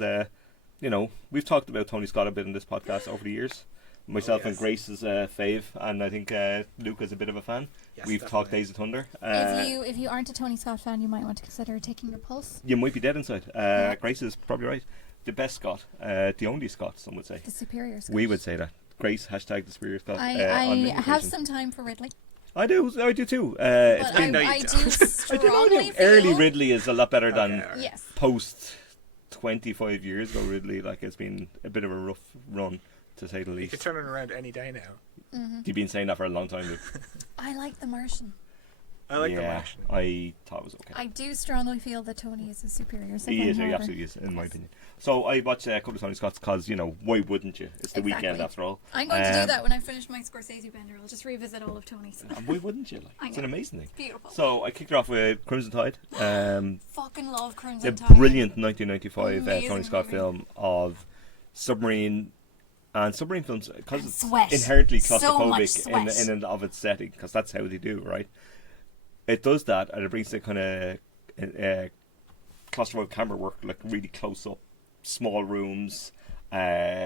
you know, we've talked about Tony Scott a bit in this podcast over the years. Myself and Grace is fave, and I think Luke is a bit of a fan. Yes, We've definitely. talked Days of Thunder. If you aren't a Tony Scott fan, you might want to consider taking your pulse. You might be dead inside. Grace is probably right. The best Scott, the only Scott, some would say. The superior Scott. We would say that. Grace, hashtag the superior Scott. I on have occasion. some time for Ridley. I do too. But It's been I do I strongly don't know. feel... Early Ridley is a lot better than Okay. Yes. post 25 years ago Ridley. Like, it's been a bit of a rough run, to say the You least. could turn it around any day now. You've been saying that for a long time, Luke. I like The Martian. I like the Yeah, Martian. I thought it was okay. I do strongly feel that Tony is a superior He is, he however. absolutely is, in my opinion. So I watched a couple of Tony Scotts because, you know, why wouldn't you? It's the Exactly. weekend after all. I'm going to do that when I finish my Scorsese bender. I'll just revisit all of Tony's. And why wouldn't you? Like, I it's an know. amazing thing. Beautiful. So I kicked it off with Crimson Tide. Fucking love The Crimson Tide. brilliant 1995 Tony Amazing Scott movie. film of submarine. And submarine films, because And it's sweat. inherently So much claustrophobic sweat. in and of its setting, because that's how they do, right? It does that, and it brings the kind of claustrophobic camera work, like really close up, small rooms,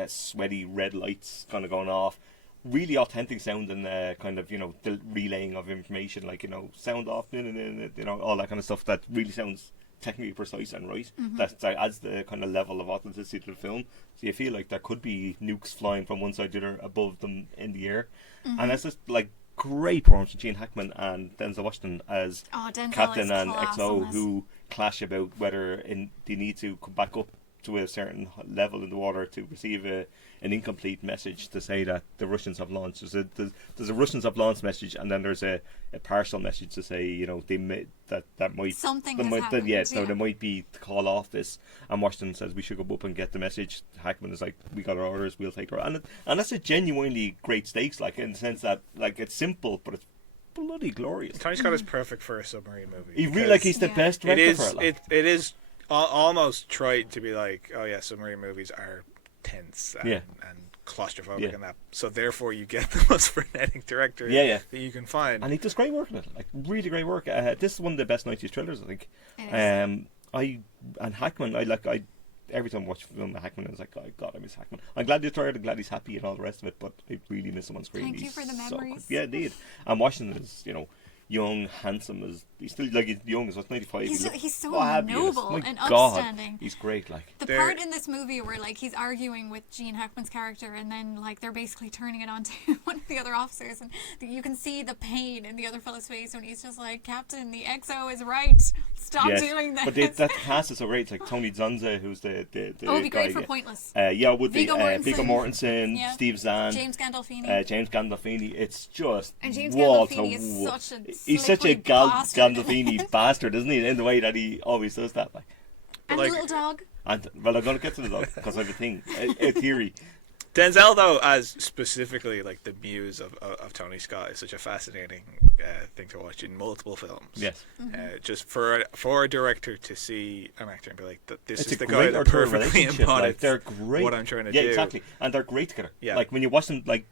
sweaty red lights kind of going off, really authentic sound, and kind of, you know, the relaying of information, like, you know, sound off, you know, all that kind of stuff that really sounds technically precise and right. That adds the kind of level of authenticity to the film. So you feel like there could be nukes flying from one side to the other above them in the air, and that's just like great performance from Gene Hackman and Denzel Washington as Oh, Denzel Captain is and class XO, on this. who clash about whether they need to come back up to a certain level in the water to receive an incomplete message to say that the Russians have launched. There's a Russians have launched message, and then there's a partial message to say, you know, they may, that might something has happened. Yeah, so there might be to call off this. And Washington says we should go up and get the message. Hackman is like, we got our orders, we'll take her. And that's a genuinely great stakes, like in the sense that like it's simple, but it's bloody glorious. Tony Scott is perfect for a submarine movie. He really like he's the best It director for is. it. Like. It is almost tried to be like, oh yeah, submarine movies are tense and claustrophobic and that. So therefore, you get the most frenetic director that you can find. And he does great work in it, like really great work. This is one of the best 90s thrillers, I think. Hackman, I every time I watch a film with Hackman, I was like, oh, God, I miss Hackman. I'm glad he's tired, I'm glad he's happy and all the rest of it, but I really miss him on screen. Thank you for the memories. Yeah, indeed. And Washington is, you know, young, handsome, he's still like he's young, he's 95. He's so noble and God, upstanding. he's great, like. The part in this movie where like he's arguing with Gene Hackman's character, and then like they're basically turning it on to one of the other officers, and you can see the pain in the other fellow's face when he's just like, Captain, the XO is right. Stop doing this. But that cast is so great. It's like Tony Zanza, who's the it'd be great for Pointless. It would Viggo be Viggo Mortensen, yeah. Steve Zahn, James Gandolfini. James Gandolfini. It's just And James wall Gandolfini to is wall. such a He's such a bastard. Gandolfini bastard, isn't he? In the way that he always does that, like. And like, little dog. And well, I'm going to get to the dog because I have a thing, a theory. Denzel, though, as specifically like the muse of Tony Scott, is such a fascinating thing to watch in multiple films. Yes. Just for a director to see an actor and be like, this It's is a the great guy that perfectly relationship. embodies Like, they're great. what I'm trying to do. Yeah, exactly. And they're great together. Yeah. Like when you watch them, like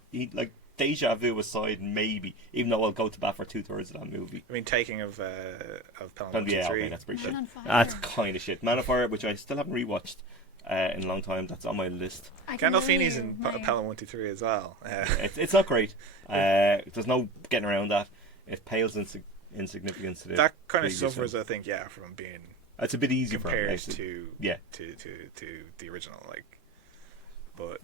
Deja Vu aside, maybe, even though I'll go to bat for 2/3 of that movie. I mean, taking of Pelham 1, 2, 3. Okay, that's pretty shit. Man on Fire. That's kind of shit. Man on Fire, which I still haven't rewatched in a long time. That's on my list. Gandolfini's in Pelham 1, 2, 3 as well. It's not great. There's no getting around that. It pales in insignificance to that kind of previous suffers, film. I think, from being It's a bit easy for him. compared to the original, like. But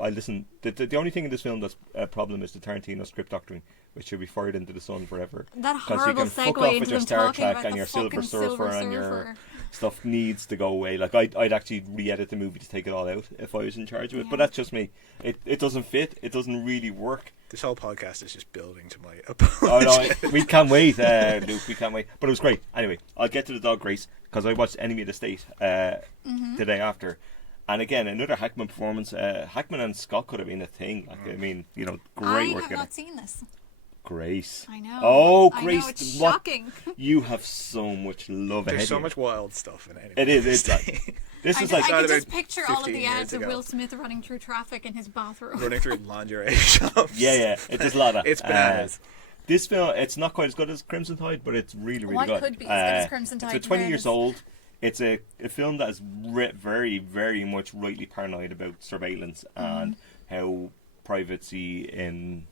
I listen. The only thing in this film that's a problem is the Tarantino script doctoring, which should be fired into the sun forever. That Because you horrible can fuck segue off into with your them Star talking Trek about and the your fucking Silver Surfer and your Surfer. stuff needs to go away. Like I'd actually re-edit the movie to take it all out if I was in charge of it. But that's just me. It doesn't fit. It doesn't really work. this whole podcast is just building to my Oh apology. no, we can't wait, Luke. We can't wait. But it was great. Anyway, I'll get to the dog race because I watched Enemy of the State the day after. And again, another Hackman performance. Hackman and Scott could have been a thing. Like, I mean, you know, great work I have together. not seen this. Grace. I know. Oh, I Grace. know, it's what- shocking. You have so much love ahead There's so of you. much wild stuff in it. It is. It's like, this is like. I could about just picture all of 15 the years ads of ago. Will Smith running through traffic in his bathroom. running through lingerie shops. Yeah. There's a lot of. It's bananas. This film, it's not quite as good as Crimson Tide, but it's really, really What good. could be as good as Crimson Tide, It's 20 in years fairness? old. It's a film that is very, very much rightly paranoid about surveillance and how privacy in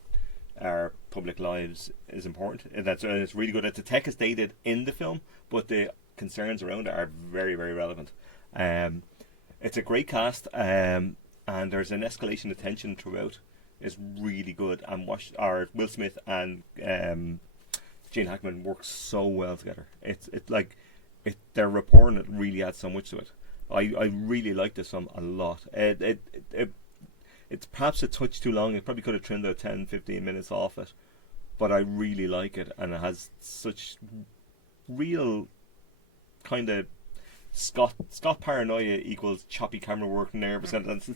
our public lives is important. And it's really good. The tech is dated in the film, but the concerns around it are very, very relevant. It's a great cast, and there's an escalation of tension throughout. It's really good, and Will Smith and Gene Hackman work so well together. It's like their rapport in it really adds so much to it. I really like this film a lot. It's perhaps a touch too long. It probably could have trimmed out 10-15 minutes off it, but I really like it, and it has such real kind of Scott paranoia equals choppy camera work, nervous, and it's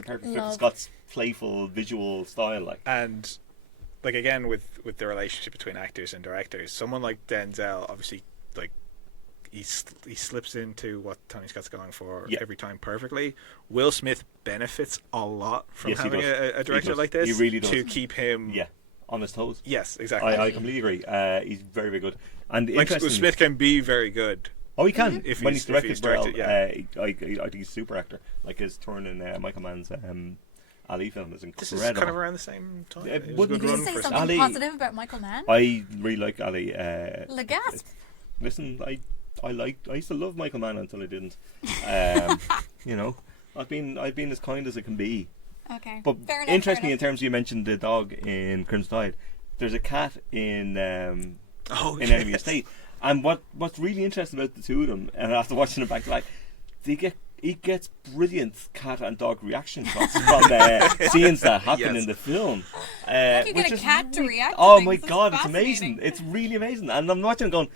a perfect fit for Scott's playful visual style. Like, And like again with the relationship between actors and directors, someone like Denzel, obviously, like he slips into what Tony Scott's going for every time perfectly. Will Smith benefits a lot from Yes, he having does. a director He does. like this. He really does. To keep him. on his toes. Yes, exactly. I completely agree. He's very, very good. And Like interesting, Smith can be very good. Oh, he can. If When he's- he's directed if he's well, directed, I think he's a super actor. Like his turn in Michael Mann's Ali film is This incredible. is kind of around the same time. It was a wouldn't good Did run you say for something Ali- positive about Michael Mann? I really like Ali. Le gasp. Listen, I used to love Michael Mann until I didn't. You know, I've been as kind as I can be. Okay. But fair enough, interestingly, fair in terms you mentioned the dog in Crimson Tide, there's a cat in Enemy of the State. And what's really interesting about the two of them, and after watching it back to back, they get he gets brilliant cat and dog reaction shots from scenes that happen in the film. You get a cat to react to Oh things. my That's god, it's fascinating. amazing. It's really amazing. And I'm watching it going,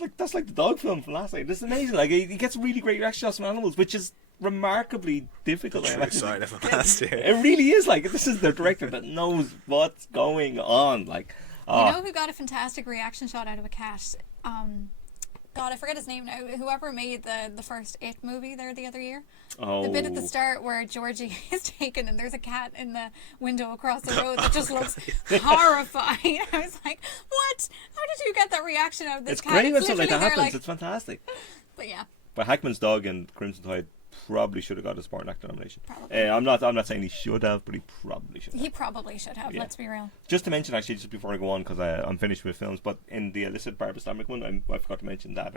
like, that's like the dog film from last night. It's amazing. Like, he gets really great reaction shots from animals, which is remarkably difficult. I True imagine. side of him last year. It really is. Like, this is the director that knows what's going on. Like, You know who got a fantastic reaction shot out of a cat? God, I forget his name now. Whoever made the first It movie there the other year. oh, The bit at the start where Georgie is taken and there's a cat in the window across the road that just looks horrifying. I was like, what? How did you get that reaction out of this it's cat? great when something like that literally there, happens. It's fantastic. But yeah, But Hackman's dog and Crimson Tide probably should have got a supporting actor nomination. Probably. I'm not saying he should have, but he probably should have. he probably should have. Yeah. Let's be real. Just to mention, actually, just before I go on, because I'm finished with films, but in the illicit Barbara Stanwyck one, I forgot to mention that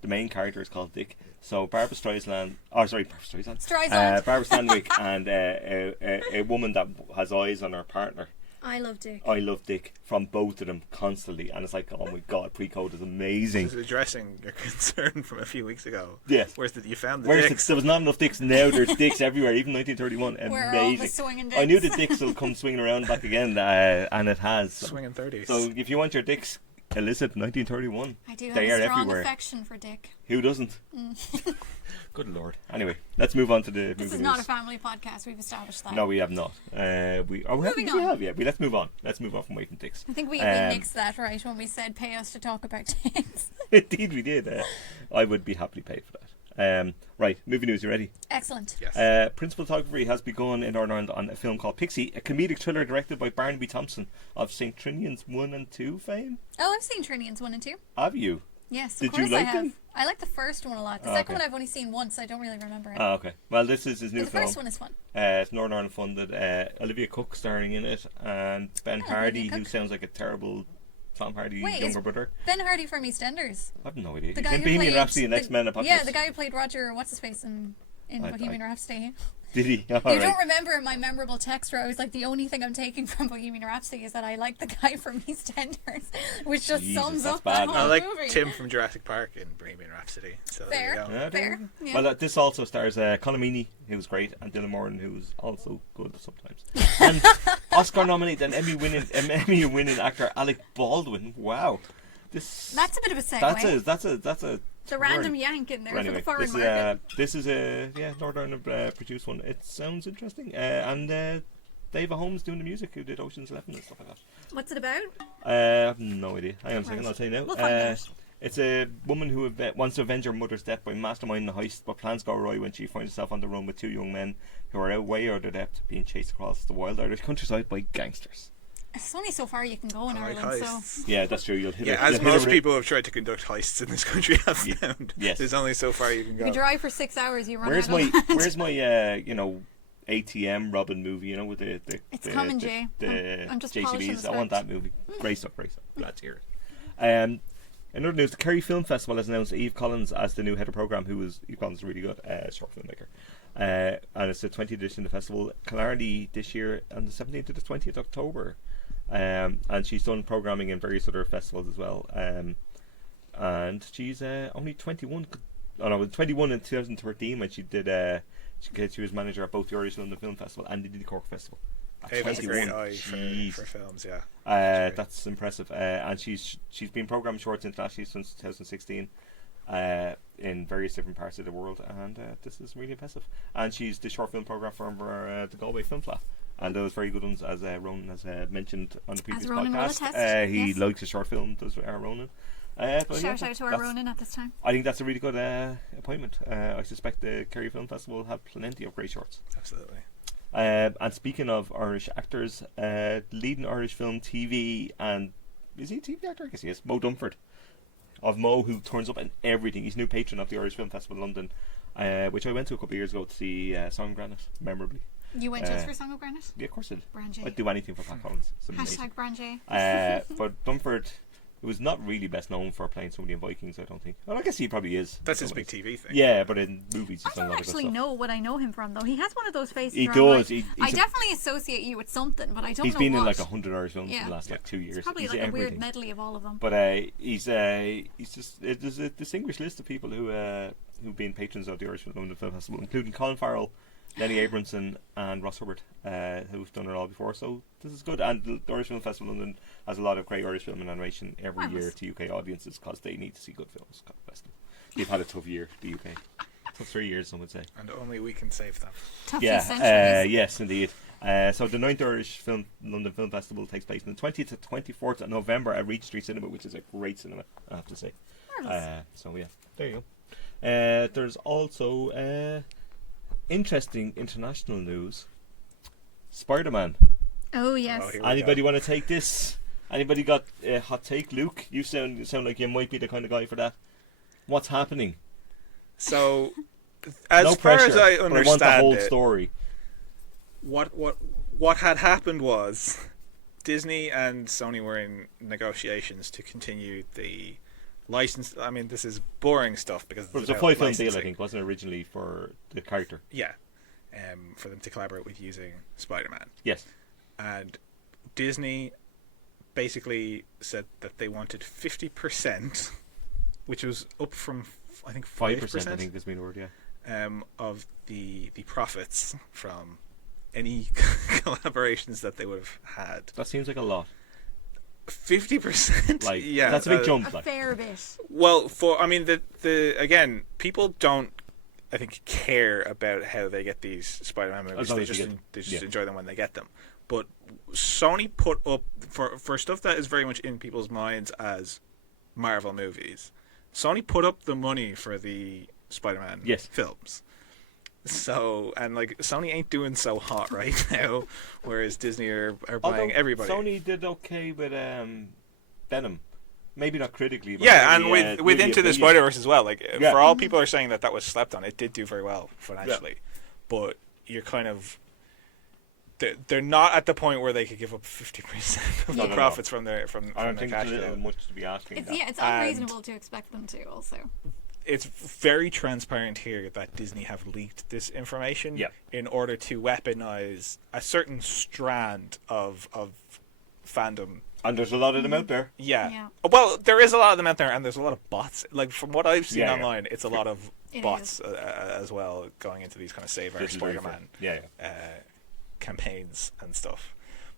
the main character is called Dick. So Barbara Stanwyck and a woman that has eyes on her partner. I love Dick. I love Dick from both of them constantly, and it's like, oh my god, Pre-Code is amazing. This is addressing your concern from a few weeks ago. Yes. Where's you found the Whereas dicks? there was not enough dicks, now there's dicks everywhere, even 1931. Where are all the Amazing. swinging I knew dicks? the dicks will come swinging around back again, and it has. Swinging 30s. So if you want your dicks, illicit 1931. I do have They a are strong everywhere. affection for Dick. Who doesn't? Good lord. Anyway, let's move on to the This movie is not a news. family podcast. We've established that. No, we have not. Moving on. Let's move on. Let's move on from waiting dicks. I think we nixed that right when we said pay us to talk about dicks. Indeed, we did. I would be happily paid for that. Right, movie news. You ready? Excellent. Yes. Principal photography has begun in Northern Ireland on a film called Pixie, a comedic thriller directed by Barnaby Thompson of St. Trinian's 1 and 2 fame. Oh, I've seen Trinian's 1 and 2. Have you? Yes, of Did you course like I have. them? I like the first one a lot. The Oh, second okay. one I've only seen once. I don't really remember it. Oh, okay. Well, this is his new But the film. first one is fun. It's Northern Ireland funded. Olivia Cook starring in it, and Ben Oh, Hardy, Olivia who Cook. sounds like a terrible Tom Hardy Wait, younger is brother. Ben Hardy from EastEnders. I have no idea. The He's guy in who Bohemian played Rhapsody and X-Men Apocalypse. Yeah, the guy who played Roger, what's his face in Bohemian Rhapsody. Did he? You don't remember my memorable text where I was like, the only thing I'm taking from Bohemian Rhapsody is that I like the guy from EastEnders, which just Jesus, sums that's up that bad, whole I like movie. Tim from Jurassic Park in Bohemian Rhapsody. So Fair. there you go. Yeah, Fair. Yeah. Well, this also stars Conamini, who's great, and Dylan Moran, who's also good sometimes. And Oscar-nominated and Emmy-winning actor Alec Baldwin. Wow, That's a bit of a segue. That's a the random yank in there Anyway, for the foreign this, market. this is a Northern Ireland produced one. It sounds interesting, and David Holmes doing the music, who did Ocean's 11 and stuff like that. What's it about? I have no idea. Hang on a second, Right. I'll tell you now. We'll find out. It's a woman who wants to avenge her mother's death by masterminding the heist, but plans go awry when she finds herself on the run with two young men who are way out of their depth, being chased across the wild Irish countryside by gangsters. It's only so far you can go in I like Ireland, so heists. Yeah, that's true. You'll hit Yeah, it. as You'll hit most it people have tried to conduct heists in this country have found. Yes. There's only so far you can if go. you drive for 6 hours, you run Where's out of my land. Where's my ATM Robin movie? You know, with the It's coming, Jay. I'm just polishing JCBs. the I want script. that movie. Great stuff. Glad to hear it. In other news, the Kerry Film Festival has announced Eve Collins as the new head of programme. Eve Collins is really good, short filmmaker, and it's the 20th edition of the festival. Killarney this year on the 17th to the 20th October, and she's done programming in various other festivals as well. And she's only 21. Oh no, 21 in 2013 when she did. She was manager at both the Irish London Film Festival and the Cork Festival. At Hey, that's a great 21. eye Jeez. for films, yeah. That's impressive. And she's been programming shorts internationally since 2016 in various different parts of the world, and this is really impressive. And she's the short film programme for the Galway Film Flat, and those very good ones, as Ronan has mentioned on the previous Ronan will podcast. attest, He yes. likes a short film, does Ronan. But Shout out to our that's- Ronan at this time. I think that's a really good appointment. I suspect the Kerry Film Festival will have plenty of great shorts. Absolutely. And speaking of Irish actors, leading Irish film, TV, and is he a TV actor? I guess he is. Mo Dunford, of Mo, who turns up in everything. He's new patron of the Irish Film Festival in London, which I went to a couple of years ago to see Song of Granite, memorably. You went just for Song of Granite? Yeah, of course I did. Branjay. I'd do anything for Pat Collins. It's amazing. Hashtag Branjay. But Dunford was not really best known for playing somebody in Vikings, I don't think. Well, I guess he probably is. That's his big TV thing. Yeah, but in movies I he's done a don't lot of good actually stuff. know what I know him from, though. He has one of those faces. He where I'm does. like, I definitely associate you with something, but I don't He's know been what. in like 100 Irish films in Yeah. the last like 2 years. It's probably He's like a weird everything. medley of all of them. But he's just there's a distinguished list of people who who've been patrons of the Irish London Film Festival, including Colin Farrell, Lenny Abramson, and Ross Hubbard, who've done it all before. So this is good. And the Irish Film Festival London has a lot of great Irish film and animation every year to UK audiences because they need to see good films. God bless them. They've had a tough year, the UK. Tough 3 years, some would say. And only we can save them. Tough Yeah, centuries. yes, indeed. So the 9th Irish London Film Festival takes place on the 20th to 24th of November at Regent Street Cinema, which is a great cinema, I have to say. So yeah, there you go. There's also interesting international news. Spider-Man. Oh yes. Oh, here we Anybody go. want to take this? Anybody got a hot take? Luke, you sound like you might be the kind of guy for that. What's happening? So, as No far pressure, as I but I want the understand whole it, story. what had happened was Disney and Sony were in negotiations to continue the license. I mean, this is boring stuff because But it was it's a about 5-film deal, I licensing. think, wasn't it, originally for the character? Yeah, for them to collaborate with using Spider-Man. Yes. And Disney basically said that they wanted 50%, which was up from I think 5%. I think there's been a word, yeah. Of the profits from any collaborations that they would have had. That seems like a lot. 50%. Like, yeah, that's a big jump. A Like. fair bit. Well, the again, people don't, I think, care about how they get these Spider-Man movies. As long They as you just get- they just yeah. enjoy them when they get them. But Sony put up for stuff that is very much in people's minds as Marvel movies. Sony put up the money for the Spider-Man Yes. films. So, and like Sony ain't doing so hot right now, whereas Disney are buying Although everybody. Sony did okay with Venom. Maybe not critically, but Yeah, and maybe, with maybe Into a the billion. Spider-Verse as well. Like, Yeah. for all people are saying that was slept on, it did do very well financially. But you're kind of... They're not at the point where they could give up 50% of No, the no. profits from their I don't their think cash it's a little flow. much to be asking. It's that. it's And- unreasonable to expect them to also. It's very transparent here that Disney have leaked this information Yeah. in order to weaponize a certain strand of fandom. And there's a lot of them out there. Yeah. Yeah. Well, there is a lot of them out there, and there's a lot of bots. Like, from what I've seen Yeah, yeah. online, it's a lot of It bots as well going into these kind of Save Our This is very Spider-Man fair. Yeah. campaigns and stuff.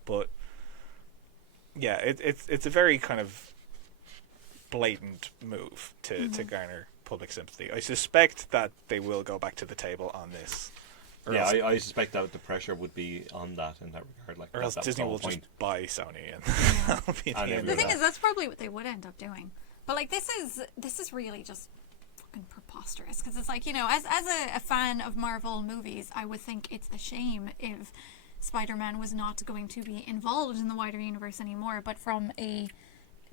But yeah, it's a very kind of blatant move to garner public sympathy. I suspect that they will go back to the table on this. Or Yeah, else, I suspect that the pressure would be on that in that regard. Like, or else that was Disney the whole will point. just buy Sony, and that'll be the And end The of thing that. is, that's probably what they would end up doing. But like, this is really just fucking preposterous because it's like, you know, as a fan of Marvel movies, I would think it's a shame if Spider-Man was not going to be involved in the wider universe anymore. But from a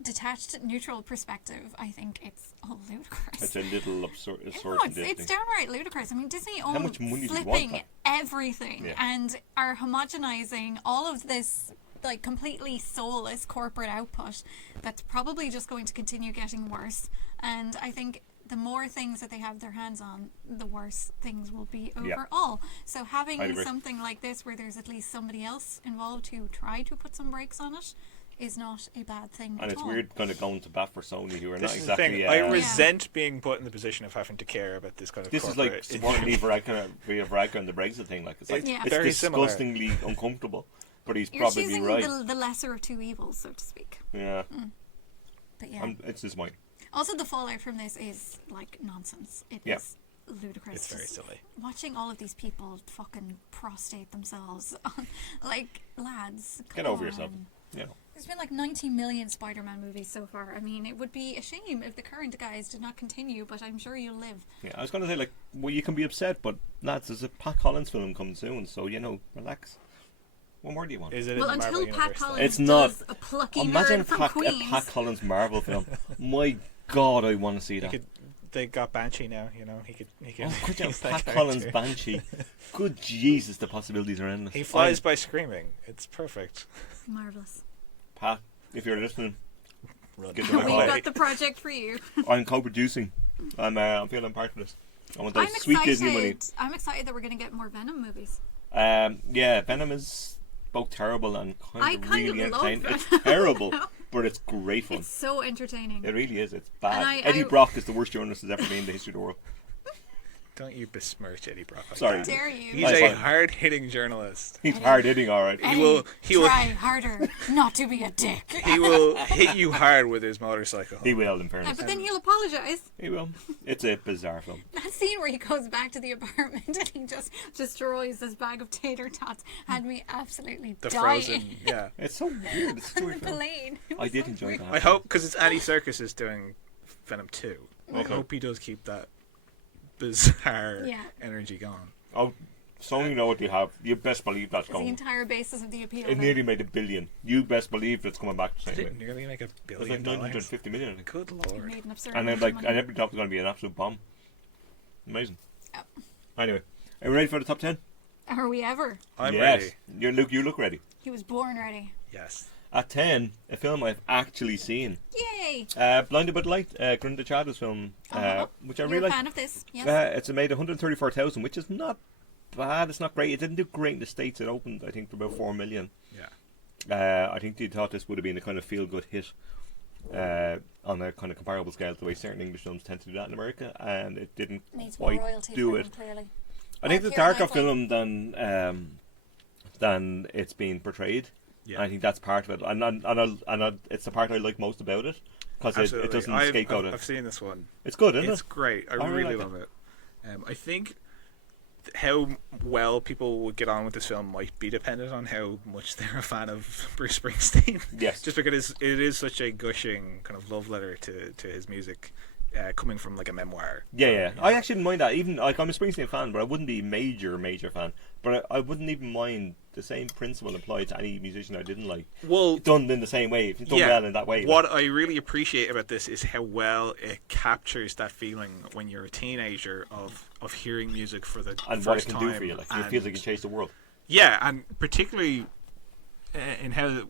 detached, neutral perspective, I think it's all ludicrous. It's a little absurd. No, it's downright ludicrous. I mean, Disney How owns much money do you want flipping that? everything Yeah. and are homogenizing all of this like completely soulless corporate output that's probably just going to continue getting worse. And I think the more things that they have their hands on, the worse things will be Yeah. overall. So I'd having agree. something like this where there's at least somebody else involved who try to put some brakes on it is not a bad thing And at it's all. weird kind of going to bat for Sony, who are This not is the exactly. thing. I Yeah. resent being put in the position of having to care about this kind of This is like corporate supporting Lee Varadkar and the Brexit thing. Like, it's like It's it's very similar. disgustingly uncomfortable, but he's You're probably choosing right. the lesser of two evils, so to speak. Yeah, But yeah. it's his mind. Also, the fallout from this is like nonsense. It is Yeah. ludicrous. It's very Just silly. Watching all of these people fucking prostate themselves, like lads. Get come over yourself. on. You know. There's been like 90 million Spider-Man movies so far. I mean, it would be a shame if the current guys did not continue, but I'm sure you'll live. Yeah, I was going to say, like, well, you can be upset, but lads, there's a Pat Collins film coming soon, so, you know, relax. What more do you want? Is it Well, in the until Marvel Pat universe, though? Collins It's not. does a plucky Imagine nerd from a Queens. Pat Collins Marvel film. My God, I want to see He that. could, they got Banshee now, you know. He could. Oh, could you he's have that Pat Collins character. Banshee? Good Jesus, the possibilities are endless. He flies by screaming. It's perfect. Marvelous. Pat, if you're listening, Run. Get them We Bye. got the project for you. I'm co-producing. I'm feeling part of this. I want those I'm sweet Disney money. excited. I'm excited that we're going to get more Venom movies. Yeah, Venom is both terrible and I kind of kind really of love entertaining. It's Venom. terrible, but it's great fun. It's so entertaining. It really is. It's bad. And Eddie Brock is the worst journalist there's ever been in the history of the world. Don't you besmirch Eddie Brock like Sorry. that. Dare you? He's That's a fine. hard-hitting journalist. He's hard hitting, all right. He will Try harder not to be a dick. he will hit you hard with his motorcycle. He will, in fairness. But then he'll apologise. He will. It's a bizarre film. That scene where he goes back to the apartment and he just destroys this bag of tater tots had me absolutely The dying. Frozen, yeah. It's so weird. It's a On weird the film. plane. It I was did so enjoy weird. that. I hope, because it's Andy Serkis is doing Venom 2. I Okay. hope he does keep that bizarre Yeah. energy going. Oh, so you know what you have. You best believe that's It's the going. entire basis of the appeal. It nearly made $1 billion. You best believe it's coming back the Did same it way. nearly make $1 It was billion? like 950 million, I think. Good It lord. made an absurd And then amount of and money. every drop was going to be an absolute bomb. Amazing. Yep. Anyway, are we ready for the top 10? Are we ever? I'm yes. ready. You look ready. He was born ready. Yes. At 10, a film I've actually seen. Yay! Blinded by the Light, Grunda Chada's film, which I You're really a like. fan of this? Yes. It's made 134,000, which is not bad. It's not great. It didn't do great in the States. It opened, I think, for about 4 million. Yeah. I think they thought this would have been a kind of feel-good hit on a kind of comparable scale to the way certain English films tend to do that in America, and it didn't Needs more quite royalty do for it. him, clearly. I think it's a Keira darker Knightley. film than it's being portrayed. Yeah. And I think that's part of it, and it's the part I like most about it because it doesn't scapegoat it. I've seen this one. It's good, isn't It's it? great. I really really like love it. I think how well people would get on with this film might be dependent on how much they're a fan of Bruce Springsteen. Yes. Just because it is such a gushing kind of love letter to his music, coming from like a memoir. Yeah. I actually didn't mind that. Even like I'm a Springsteen fan, but I wouldn't be a major fan. But I wouldn't even mind the same principle applied to any musician I didn't like. Well, Done in the same way, if it's done well in that way. What I really appreciate about this is how well it captures that feeling when you're a teenager of hearing music for the and first what it can time. do for you, like it feels like you chase the world. Yeah, and particularly in how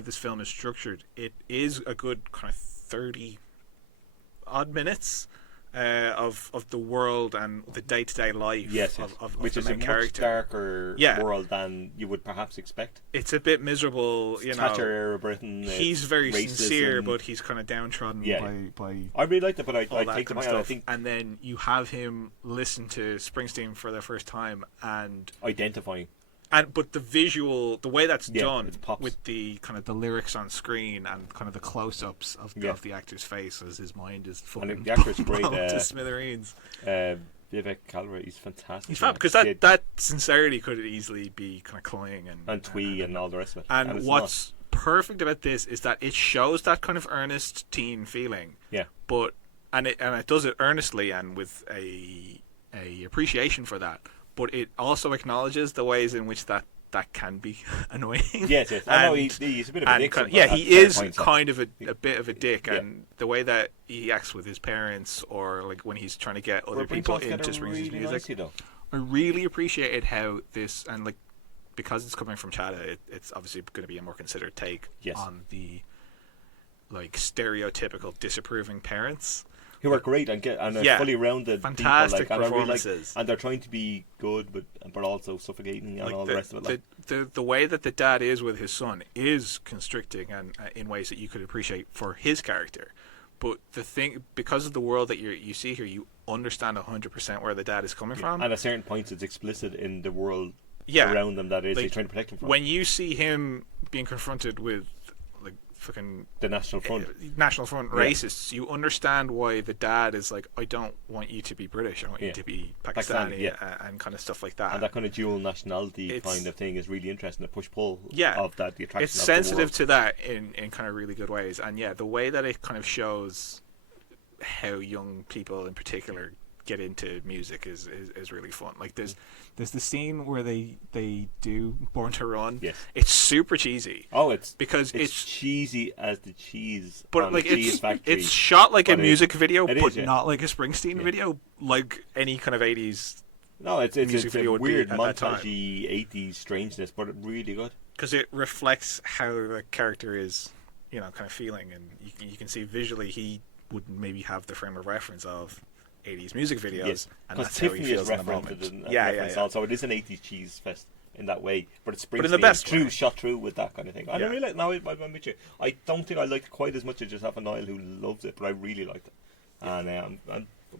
this film is structured, it is a good kind of 30 odd minutes of the world and the day-to-day life Yes, of which the is a main much character. darker world than you would perhaps expect. It's a bit miserable, you know. Thatcher era Britain. He's very racism. sincere, but he's kind of downtrodden by I really liked it, but I all that take the kind of point. I stuff. think And then you have him listen to Springsteen for the first time, and identifying. but the way that's done it pops. with the kind of the lyrics on screen and kind of the close-ups of the actor's face as his mind is fucking And the actor's great. blown to smithereens. Vivek Calvary, he's fantastic. He's fab because that sincerity could easily be kind of cloying and twee and all the rest of it. And it's what's perfect about this is that it shows that kind of earnest teen feeling. Yeah. But it does it earnestly and with a appreciation for that. But it also acknowledges the ways in which that can be annoying. Yes. I know he's a bit of a dick. He is kind of a bit of a dick, Yeah. and the way that he acts with his parents, or like when he's trying to get other people into Springsteen's music. I really appreciated how this, and like because it's coming from Chada, it's obviously going to be a more considered take on the like stereotypical disapproving parents. Who are great and are fully rounded fantastic people, and performances, and they're trying to be good, but also suffocating and all the rest of it. The way that the dad is with his son is constricting and in ways that you could appreciate for his character. But the thing, because of the world that you see here, you understand 100% where the dad is coming from. And at certain points, it's explicit in the world around them that is like, he's trying to protect him from. When you see him being confronted with like fucking the National Front racists, you understand why the dad is like, I don't want you to be British, I want you to be Pakistani, and kind of stuff like that. And that kind of dual nationality kind of thing is really interesting. The push-pull of that, the attraction. It's sensitive to that in kind of really good ways, and the way that it kind of shows how young people in particular get into music is really fun. Like there's the scene where they do Born to Run. Yes. It's super cheesy. Oh, it's cheesy as the cheese. But like it's shot like a music video, but not like a Springsteen video, like any kind of 80s. No, it's video a would weird be at that time. montagey 80s strangeness, but really good. Because it reflects how the character is, kind of feeling, and you can see visually he would maybe have the frame of reference of 80s music videos, and that's how he feels in the moment. Also, it is an 80s cheese fest in that way, but it's in the best way. shot through with that kind of thing. I don't really I'm with you. I don't think I liked it quite as much as yourself and Niall, who loves it, but I really liked it. And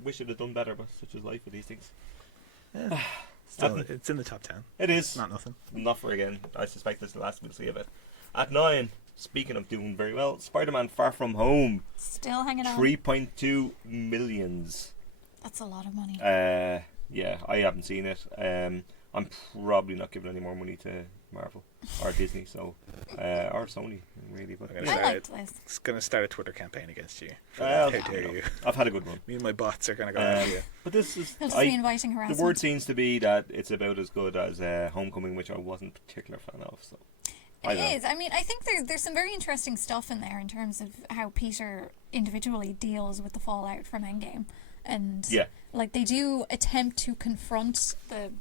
wish it had done better, but such is life with these things. Still, it's in the top 10. It is. Not nothing. Not for again. I suspect this is the last we'll see of it. At 9, speaking of doing very well, Spider-Man Far From Home. Still hanging on. 3.2 millions. That's a lot of money. Yeah, I haven't seen it. I'm probably not giving any more money to Marvel or Disney, so or Sony, really. But I liked this. It's going to start a Twitter campaign against you. Well, How dare you? I've had a good one. Me and my bots are going to go after you. But this is He'll just be inviting harassment. the word seems to be that it's about as good as Homecoming, which I wasn't a particular fan of. So It is. I mean, I think there's some very interesting stuff in there in terms of how Peter individually deals with the fallout from Endgame. And like they do attempt to confront the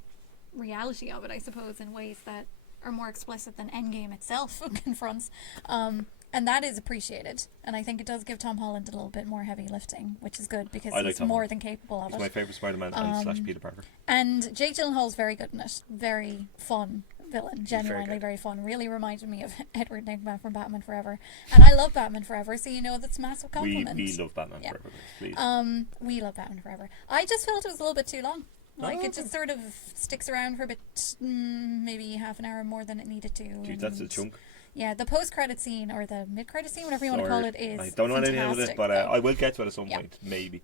reality of it, I suppose, in ways that are more explicit than Endgame itself confronts. And that is appreciated. And I think it does give Tom Holland a little bit more heavy lifting, which is good because he's more than capable of it. He's my favourite Spider-Man and / Peter Parker. And Jake Gyllenhaal's very good in it. Very fun villain. Genuinely very fun. Really reminded me of Edward Nygma from Batman Forever. And I love Batman Forever, so you know that's a massive compliment. We love Batman Forever, please. We love Batman Forever. I just felt it was a little bit too long. Like, it just sort of sticks around for a bit, maybe half an hour more than it needed to. Jeez, that's a chunk. Yeah, the post-credit scene, or the mid-credit scene, whatever you want to call it, is I don't know anything about it, but I will get to it at some Yeah. point, maybe.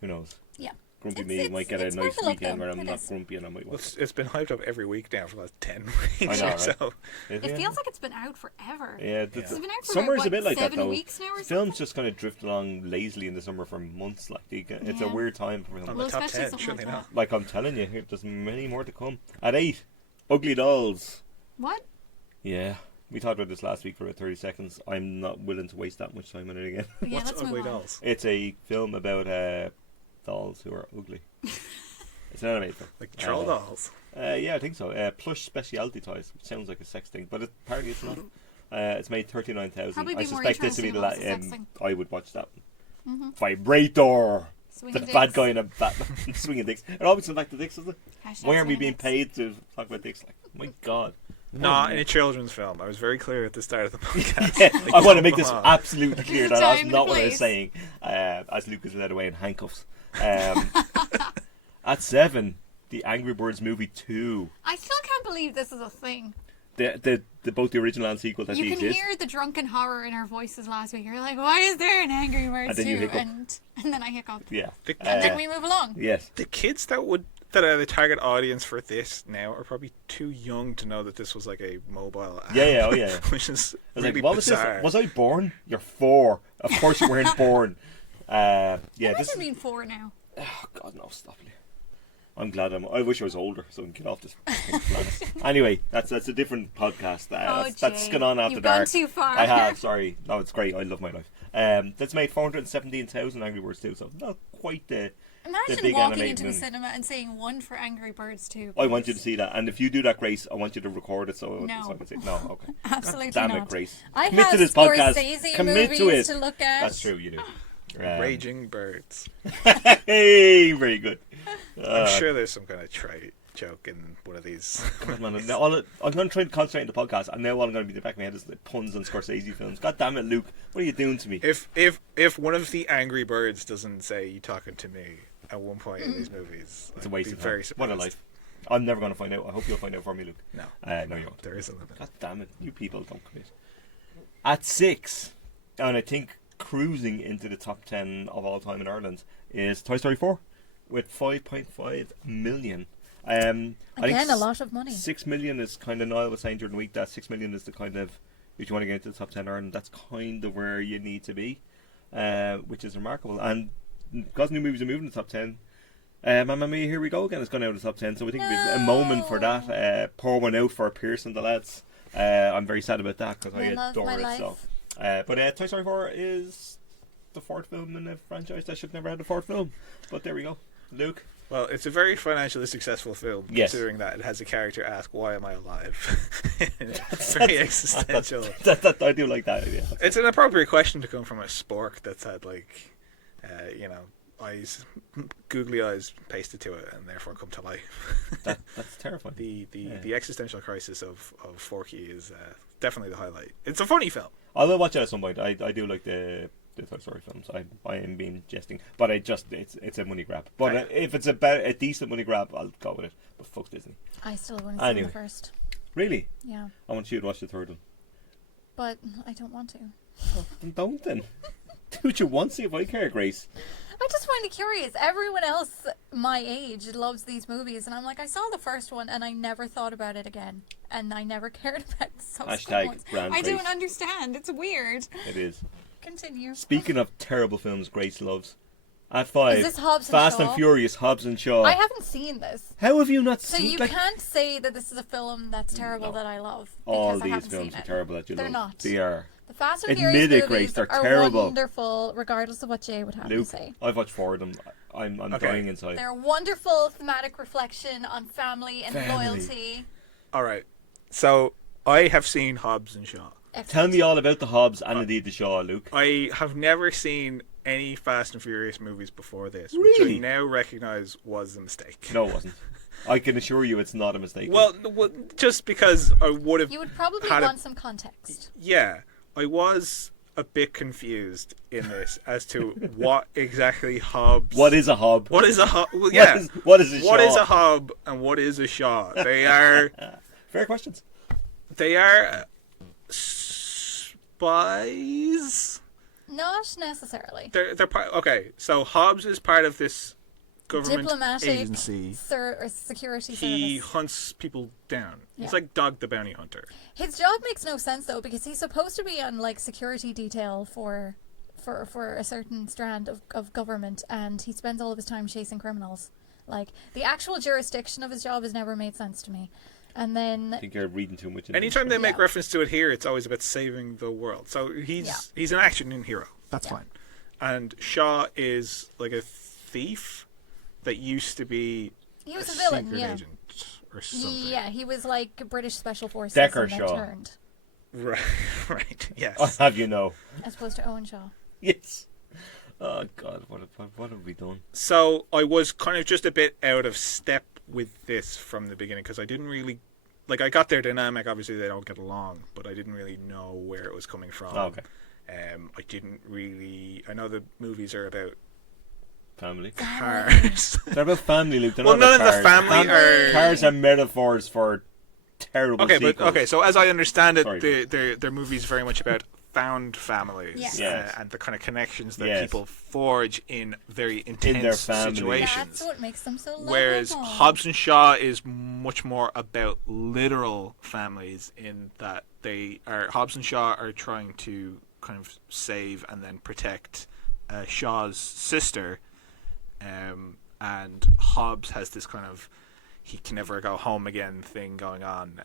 Who knows? Yeah. Grumpy me might get a nice worth a look, weekend though. where I'm It not is. grumpy and I might watch it. It's been hyped up every week now for the last 10 weeks I know, or right? so. It feels like it's been out forever. Yeah, It's been out for summer's about, a bit like that 7 though. weeks now or Films something. just kind of drift along lazily in the summer for months. Like it's a Yeah. weird time for films. On Well, the top especially 10, something surely like not. Like I'm telling you, there's many more to come. At 8, Ugly Dolls. What? Yeah, we talked about this last week for about 30 seconds. I'm not willing to waste that much time on it again. Yeah, What's let's Ugly move on. Dolls? It's a film about dolls who are ugly. It's an animated film. Like troll dolls. Yeah, I think so. Plush specialty toys, which sounds like a sex thing, but apparently it's not. It's made 39,000. Probably I be more suspect this to be interesting if it was a sex thing. I would watch that. Vibrator. Swinging The bad dicks. guy in a Batman swinging dicks. It always comes back to dicks, doesn't it? Hashtag Why aren't we swinging being dicks. paid to talk about dicks? Like, my God. Not in a children's film. I was very clear at the start of the podcast. Yeah, Like, I want to make come this on. absolutely clear that that's Time and not what I was place. saying. As Luke is led away in handcuffs. At 7, the Angry Birds movie 2. I still can't believe this is a thing. The both the original and sequel that You they can exist. hear the drunken horror in our voices last week. You're like, why is there an Angry Birds And then you 2? hiccup. And then I hiccup. Yeah. And then we move along. Yes. The kids that are the target audience for this now are probably too young to know that this was like a mobile app. Yeah, oh yeah. Which is I was really like, what bizarre. was this? Was I born? You're 4. Of course you weren't born. Yeah, Imagine this. being 4 now. Oh God, no! Stop it. I'm glad I wish I was older so I can get off this planet. Anyway, that's a different podcast. That's Jay, gone on after you've gone dark. too far. I have. Sorry. No, it's great. I love my life. That's made 417,000 Angry Birds 2, so not quite the Imagine big walking animated into the movie. cinema and saying 1 for Angry Birds 2. I want you to see that, and if you do that, Grace, I want you to record it so No. I can see. No, okay. Absolutely Damn not. it, Grace. I Commit have to this podcast. Scorsese Commit movies to it. to look at. That's true. You do. Raging Birds. Hey, very good. I'm sure there's some kind of trite joke in one of these. God, man, I'm going to try and concentrate on the podcast, and now all I'm going to be in the back of my head is the puns on Scorsese films. God damn it, Luke! What are you doing to me? If one of the Angry Birds doesn't say "you talking to me" at one point in these movies, It's a I'd waste be of very time. surprised. What a life! I'm never going to find out. I hope you'll find out for me, Luke. No, No, you won't. there is a limit. God damn it! You people don't commit. At 6, and I think cruising into the top 10 of all time in Ireland is Toy Story 4 with 5.5 million. I think Again, a lot of money. 6 million is kind of, Niall was saying during the week that 6 million is the kind of, if you want to get into the top 10 in Ireland, that's kind of where you need to be, which is remarkable. And because new movies are moving to the top 10, Mamma Mia, Here We Go Again is going out of the top 10, so we think it'll be a moment for that. Pour one out for Pierce and the lads. I'm very sad about that because I love adore my it. life. So. But Toy Story 4 is the 4th film in a franchise that should never have the 4th film. But there we go. Luke? Well, it's a very financially successful film, Yes. considering that it has a character ask, "Why am I alive?" It's very existential. I do like that idea. It's an appropriate question to come from a spork that's had eyes, googly eyes pasted to it, and therefore come to life. That's terrifying. The existential crisis of Forky is definitely the highlight. It's a funny film. I will watch it at some point. I do like the the Toy Story films. I am being jesting, but it's a money grab. But if it's about a decent money grab, I'll go with it. But fuck Disney. I still want to see the first. Really? Yeah. I want you to watch the third one. But I don't want to. Then don't then. Do what you want. See if I care, Grace. I just find it curious. Everyone else my age loves these movies, and I'm like, I saw the first one, and I never thought about it again, and I never cared about the subsequent ones. I don't understand. It's weird. It is. Continue. Speaking of terrible films Grace loves, at 5, is this Hobbs and Fast Shaw? and Furious, Hobbs and Shaw. I haven't seen this. How have you not so seen? So you can't say that this is a film that's terrible that I love. All these films are terrible that you love. They're not. They are. The Fast and Furious movies Grace, they're are terrible. Wonderful, regardless of what Jay would have to say. I've watched 4 of them. I'm dying inside. They're a wonderful thematic reflection on family and loyalty. All right. So I have seen Hobbs and Shaw. Excellent. Tell me all about the Hobbs and indeed the Shaw, Luke. I have never seen any Fast and Furious movies before this, really? which I now recognise was a mistake. No, it wasn't. I can assure you it's not a mistake. Well, just because I would have... You would probably want some context. Yeah. I was a bit confused in this as to what exactly Hobbs... What is a Hob? What is a Hob? Well, yeah. What is a Shaw? What is a Hob and what is a Shaw? They are... Fair questions. They are spies? Not necessarily. They're part... Okay, so Hobbs is part of this government diplomatic agency. Or security he service. hunts people down. Yeah. He's like Dog the Bounty Hunter. His job makes no sense though, because he's supposed to be on like security detail for a certain strand of government, and he spends all of his time chasing criminals. Like, the actual jurisdiction of his job has never made sense to me. And then I think you're reading too much into anytime they make reference to it here, it's always about saving the world. So he's an action hero. That's fine. And Shaw is like a thief that used to be he was a villain, secret agent or something. Yeah, he was like British Special Forces Decker and then Shaw. turned. Right, yes. I'll have you know. As opposed to Owen Shaw. Yes. Oh, God, what have we done? So I was kind of just a bit out of step with this from the beginning, because I didn't really... Like, I got their dynamic, obviously they don't get along, but I didn't really know where it was coming from. Oh, okay. I didn't really... I know the movies are about family. Cars. They're about family, Luke. They're well, not none about of the family are... Cars are metaphors for terrible sequels. So as I understand it, their movie's very much about found families. Yes. And the kind of connections that people forge in very intense their family. situations. That's what makes them so lovable. Whereas Hobbs and Shaw is much more about literal families, in that Hobbs and Shaw are trying to kind of save and then protect Shaw's sister, and Hobbs has this kind of he can never go home again thing going on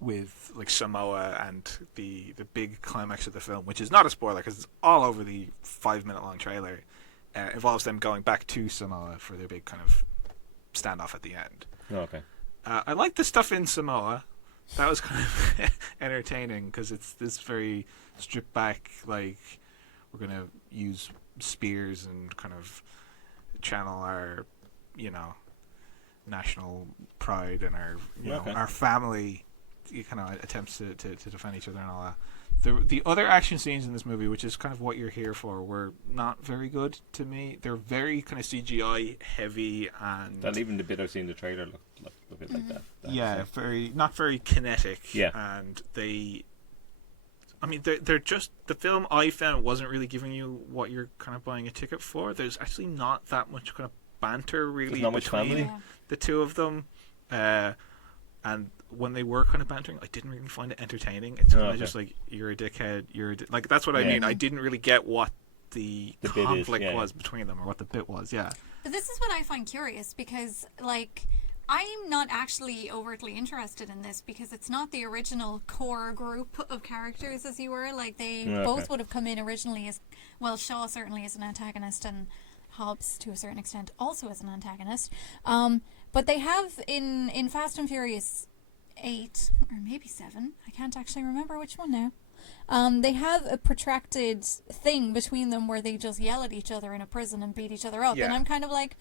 with like Samoa, and the big climax of the film, which is not a spoiler because it's all over the 5-minute long trailer, involves them going back to Samoa for their big kind of standoff at the end. Oh, okay. I like the stuff in Samoa. That was kind of entertaining because it's this very stripped back, like, we're going to use spears and kind of channel our, national pride and our, our family kind of attempts to defend each other and all that. The other action scenes in this movie, which is kind of what you're here for, were not very good to me. They're very kind of CGI heavy, and even the bit I've seen in the trailer looked a bit like that. Not very kinetic. Yeah, and they're just, the film I found wasn't really giving you what you're kind of buying a ticket for. There's actually not that much kind of banter really between the two of them, and when they were kind of bantering, I didn't really find it entertaining. It's kind of just like, you're a dickhead, like, that's what I mean. I didn't really get what the conflict was between them, or what the bit was. But this is what I find curious, because like, I'm not actually overtly interested in this, because it's not the original core group of characters, as you were. Like, they both would have come in originally as, well, Shaw certainly as an antagonist, and Hobbs to a certain extent also as an antagonist. But they have in Fast and Furious 8 or maybe 7, I can't actually remember which one now, they have a protracted thing between them where they just yell at each other in a prison and beat each other up, and I'm kind of like,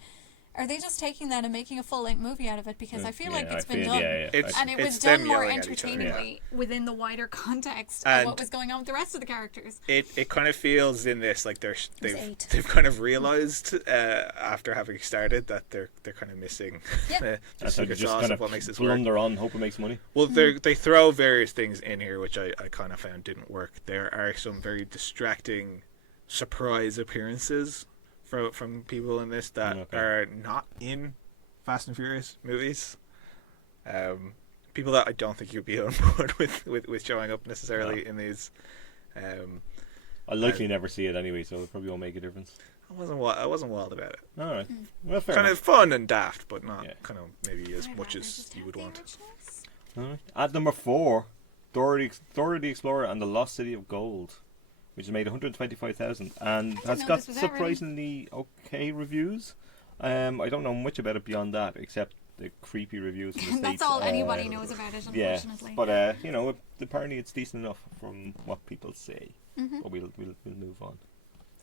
Are they just taking that and making a full-length movie out of it? Because I feel like it's been feel- done. yeah. And it was It's them done more yelling at each other. entertainingly within the wider context And of what was going on with the rest of the characters. It kind of feels in this like eight. they've kind of realized after having started that they're kind of missing Yeah. the secret sauce of what makes this work. blunder on, hope it makes money. Well, they throw various things in here which I kind of found didn't work. There are some very distracting surprise appearances from people in this that are not in Fast and Furious movies. People that I don't think you'd be on board with showing up necessarily in these. I'll likely never see it anyway, so it probably won't make a difference. I wasn't wild about it. All right, well, fair Kind enough. of fun and daft, but not kind of maybe as I'd much rather as just you have would the want. originals. All right. At number 4, Dora the Explorer and the Lost City of Gold, which has made 125,000 and has know got this was out, really. surprisingly okay reviews. I don't know much about it beyond that, except the creepy reviews from the States. That's all anybody knows about it, Yeah, unfortunately. but apparently it's decent enough from what people say. But we'll move on.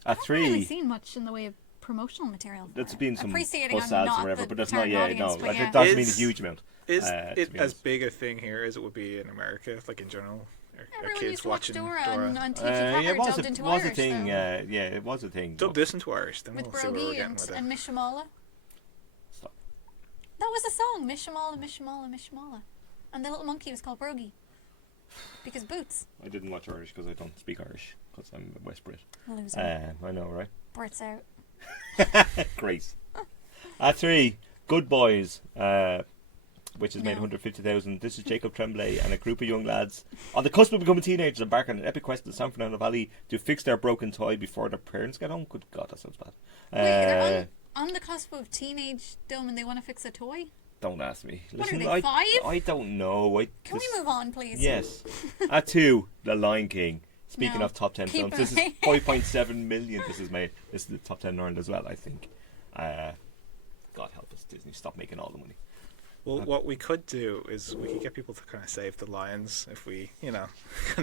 I At haven't 3, really seen much in the way of promotional material. for there's it. been some Appreciating bus I'm ads or not whatever, the but that's target not. audience, No, but it doesn't mean a Is- huge amount. Is to it be as honest. big a thing here as it would be in America, like in general? Are Everyone kids used to watch watching Dora Dora? on TV Yeah, it proper, was dubbed a, into was Irish. a thing. though. It was a thing. Dub this into Irish, then With we'll see where we're Brogy getting with it. and Mishamala. Stop. That was a song, Mishamala, Mishamala, Mishamala. And the little monkey was called Brogy. Because boots. I didn't watch Irish because I don't speak Irish because I'm a West Brit. Loser. I know, right? Brits out. Grace. At 3, Good Boys, which has made No. 150,000. This is Jacob Tremblay and a group of young lads on the cusp of becoming teenagers embark on an epic quest in the San Fernando Valley to fix their broken toy before their parents get home. Good God, that sounds bad. Wait, they're on the cusp of teenage dom and they want to fix a toy? Don't ask me. What Listen, are they, 5? I don't know. Can we move on, please? Yes. At 2, The Lion King. Speaking No. of top 10 Keep films, this is it. 5.7 million. This is made. This is the top 10 in Ireland as well, I think. God help us, Disney. Stop making all the money. Well, what we could do is we could get people to kind of save the lions if we, kind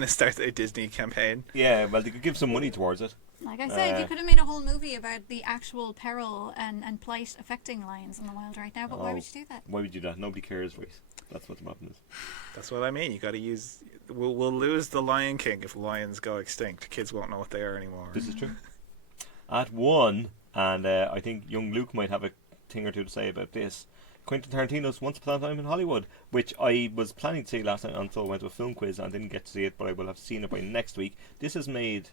of start a Disney campaign. Yeah, well, they could give some money towards it. Like I said, you could have made a whole movie about the actual peril and plight affecting lions in the wild right now, but why would you do that? Why would you do that? Nobody cares, Reese. That's what the problem is. That's what I mean. You got to use. We'll lose the Lion King if lions go extinct. Kids won't know what they are anymore. This is true. At 1, and I think young Luke might have a thing or two to say about this. Quentin Tarantino's Once Upon a Time in Hollywood, which I was planning to see last night until I went to a film quiz and didn't get to see it, but I will have seen it by next week. This has made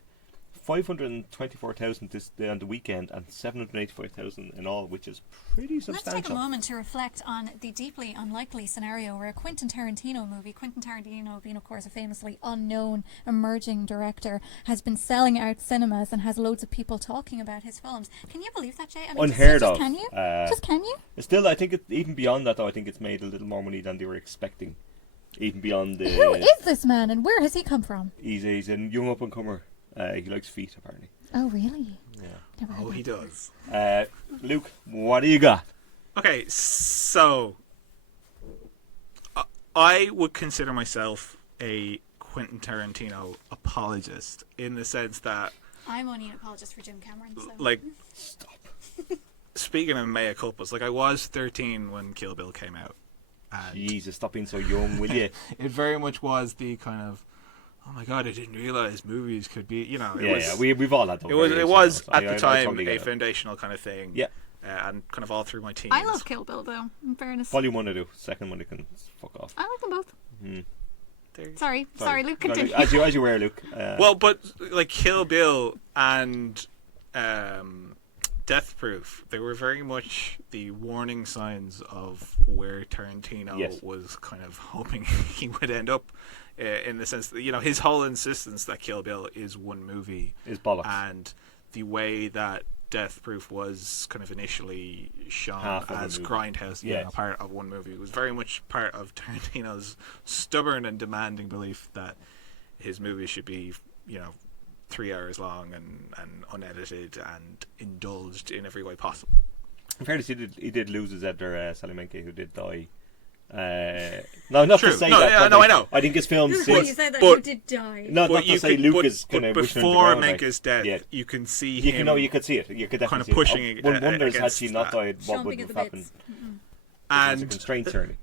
524,000 on the weekend and 785,000 in all, which is pretty Let's take a substantial. moment to reflect on the deeply unlikely scenario where a Quentin Tarantino movie, Quentin Tarantino being, of course, a famously unknown emerging director, has been selling out cinemas and has loads of people talking about his films. Can you believe that, Jay? I mean, Unheard just of. Can you? Just can you? Still, I think even beyond that, though, I think it's made a little more money than they were expecting. Even beyond the... Who is this man and where has he come from? He's a young up-and-comer. He likes feet, apparently. Oh, really? Yeah. Never heard Oh, that. he does. Luke, what do you got? Okay, so I would consider myself a Quentin Tarantino apologist in the sense that, I'm only an apologist for Jim Cameron, so... like, Stop. speaking of mea culpas, like I was 13 when Kill Bill came out. And Jesus, stop being so young, will you? it very much was the kind of, oh my god, I didn't realize movies could be, We've all had those. it was at I the time totally a get it. foundational kind of thing. Yeah. And kind of all through my teens. I love Kill Bill, though, in fairness. Volume 1 I do. Second one you can fuck off. I like them both. There- Sorry, Luke, continue. As you were, Luke. Well, but like Kill Bill and Death Proof, they were very much the warning signs of where Tarantino Yes. was kind of hoping he would end up, in the sense that his whole insistence that Kill Bill is one movie is bollocks. and the way that Death Proof was kind of initially shown Half of a as movie. Grindhouse, Yes. part of one movie. It was very much part of Tarantino's stubborn and demanding belief that his movie should be, 3 hours long and unedited and indulged in every way possible. In fairness, he did lose his editor, Sally Menke, who did die No, not True. to say No, that. yeah, but, no, like, I know. I think his film You since said that but- you did die. not But to say Luke is kind of before Minka's death, Yeah. you can see You him. you could see it. You could definitely kind of see pushing it. it, One wonders had against she not that. died, what would Chomping at have the happened? bits. There's a And constraint certainly.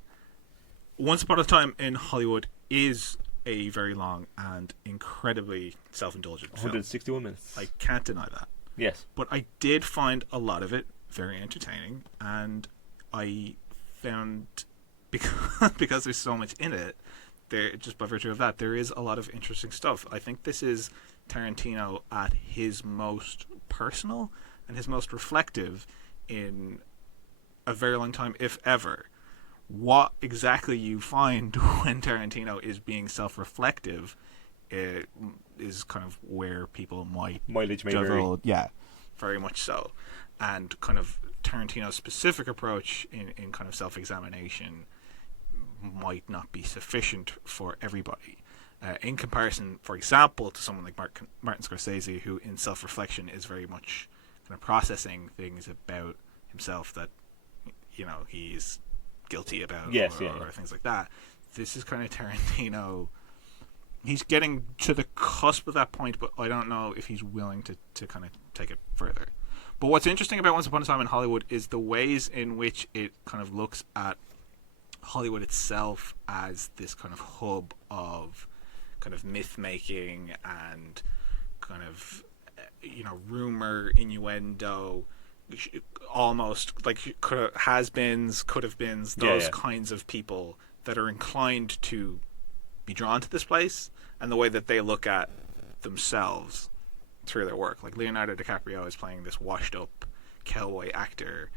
Once Upon a Time in Hollywood is a very long and incredibly self-indulgent film. 161 minutes. I can't deny that. Yes. But I did find a lot of it very entertaining, and I found because there's so much in it, there just by virtue of that, there is a lot of interesting stuff. I think this is Tarantino at his most personal and his most reflective in a very long time, if ever. What exactly you find when Tarantino is being self-reflective is kind of where people might Mileage may vary. divulge. Yeah, very much so. And kind of Tarantino's specific approach in kind of self-examination might not be sufficient for everybody. In comparison, for example, to someone like Martin Scorsese, who in self-reflection is very much kind of processing things about himself that, you know, he's guilty about, or things like that. This is kind of Tarantino. He's getting to the cusp of that point, but I don't know if he's willing to kind of take it further. But what's interesting about Once Upon a Time in Hollywood is the ways in which it kind of looks at Hollywood itself as this kind of hub of kind of myth making and kind of, you know, rumor, innuendo, almost like has-beens, could-have-beens, those kinds of people that are inclined to be drawn to this place, and the way that they look at themselves through their work. Like Leonardo DiCaprio is playing this washed-up cowboy actor,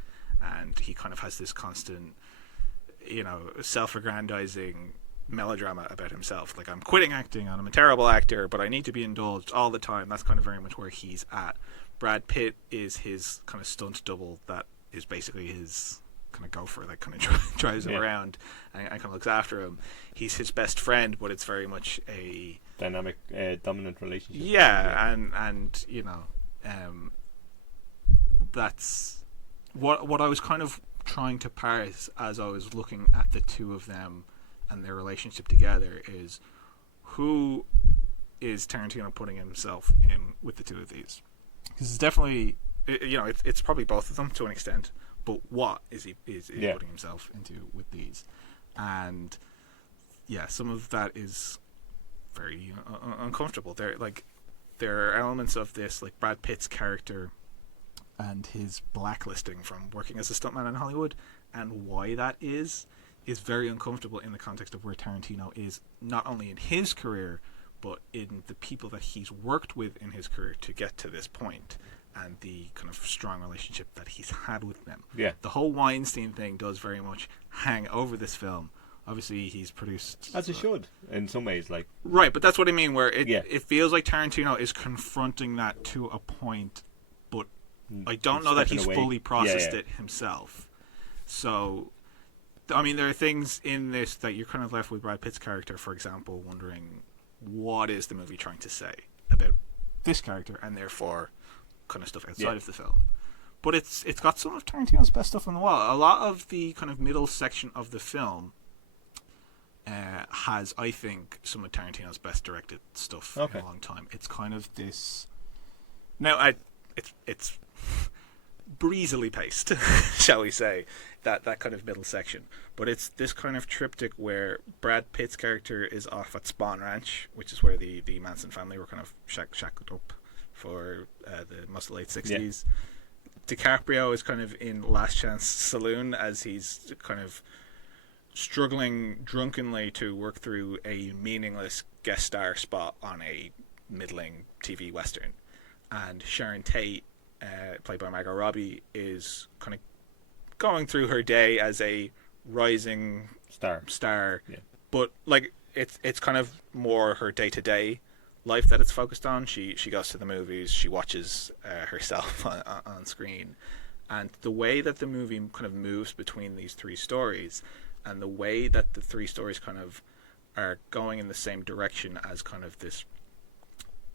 and he kind of has this constant, you know, self-aggrandizing melodrama about himself. Like, I'm quitting acting, and I'm a terrible actor, but I need to be indulged all the time. That's kind of very much where he's at. Brad Pitt is his kind of stunt double that is basically his kind of gopher that kind of drives him around and kind of looks after him. He's his best friend, but it's very much a dynamic, dominant relationship. Yeah, and you know, that's what I was kind of trying to parse as I was looking at the two of them and their relationship together is, who is Tarantino putting himself in with the two of these? Because it's definitely, you know, it's probably both of them to an extent, but what is he putting himself into with these? And yeah, some of that is very uncomfortable. There are elements of this, like Brad Pitt's character and his blacklisting from working as a stuntman in Hollywood, and why that is very uncomfortable in the context of where Tarantino is, not only in his career, but in the people that he's worked with in his career to get to this point, and the kind of strong relationship that he's had with them. Yeah. The whole Weinstein thing does very much hang over this film. Obviously, he's produced... As it should, in some ways. Like, right, but that's what I mean, where it feels like Tarantino is confronting that to a point, but I don't know that he's fully processed it himself. So, I mean, there are things in this that you're kind of left with Brad Pitt's character, for example, wondering, what is the movie trying to say about this character, and therefore kind of stuff outside of the film. But it's got some of Tarantino's best stuff on the wall. A lot of the kind of middle section of the film has, I think, some of Tarantino's best directed stuff in a long time. It's kind of this... Now, it's breezily paced, shall we say, that kind of middle section. But it's this kind of triptych where Brad Pitt's character is off at Spawn Ranch, which is where the Manson family were kind of shackled up for most of the late 60s. Yeah. DiCaprio is kind of in Last Chance Saloon as he's kind of struggling drunkenly to work through a meaningless guest star spot on a middling TV western. And Sharon Tate, played by Margot Robbie, is kind of going through her day as a rising star. Yeah. But like it's kind of more her day-to-day life that it's focused on. She goes to the movies, she watches herself on screen, and the way that the movie kind of moves between these three stories, and the way that the three stories kind of are going in the same direction as kind of this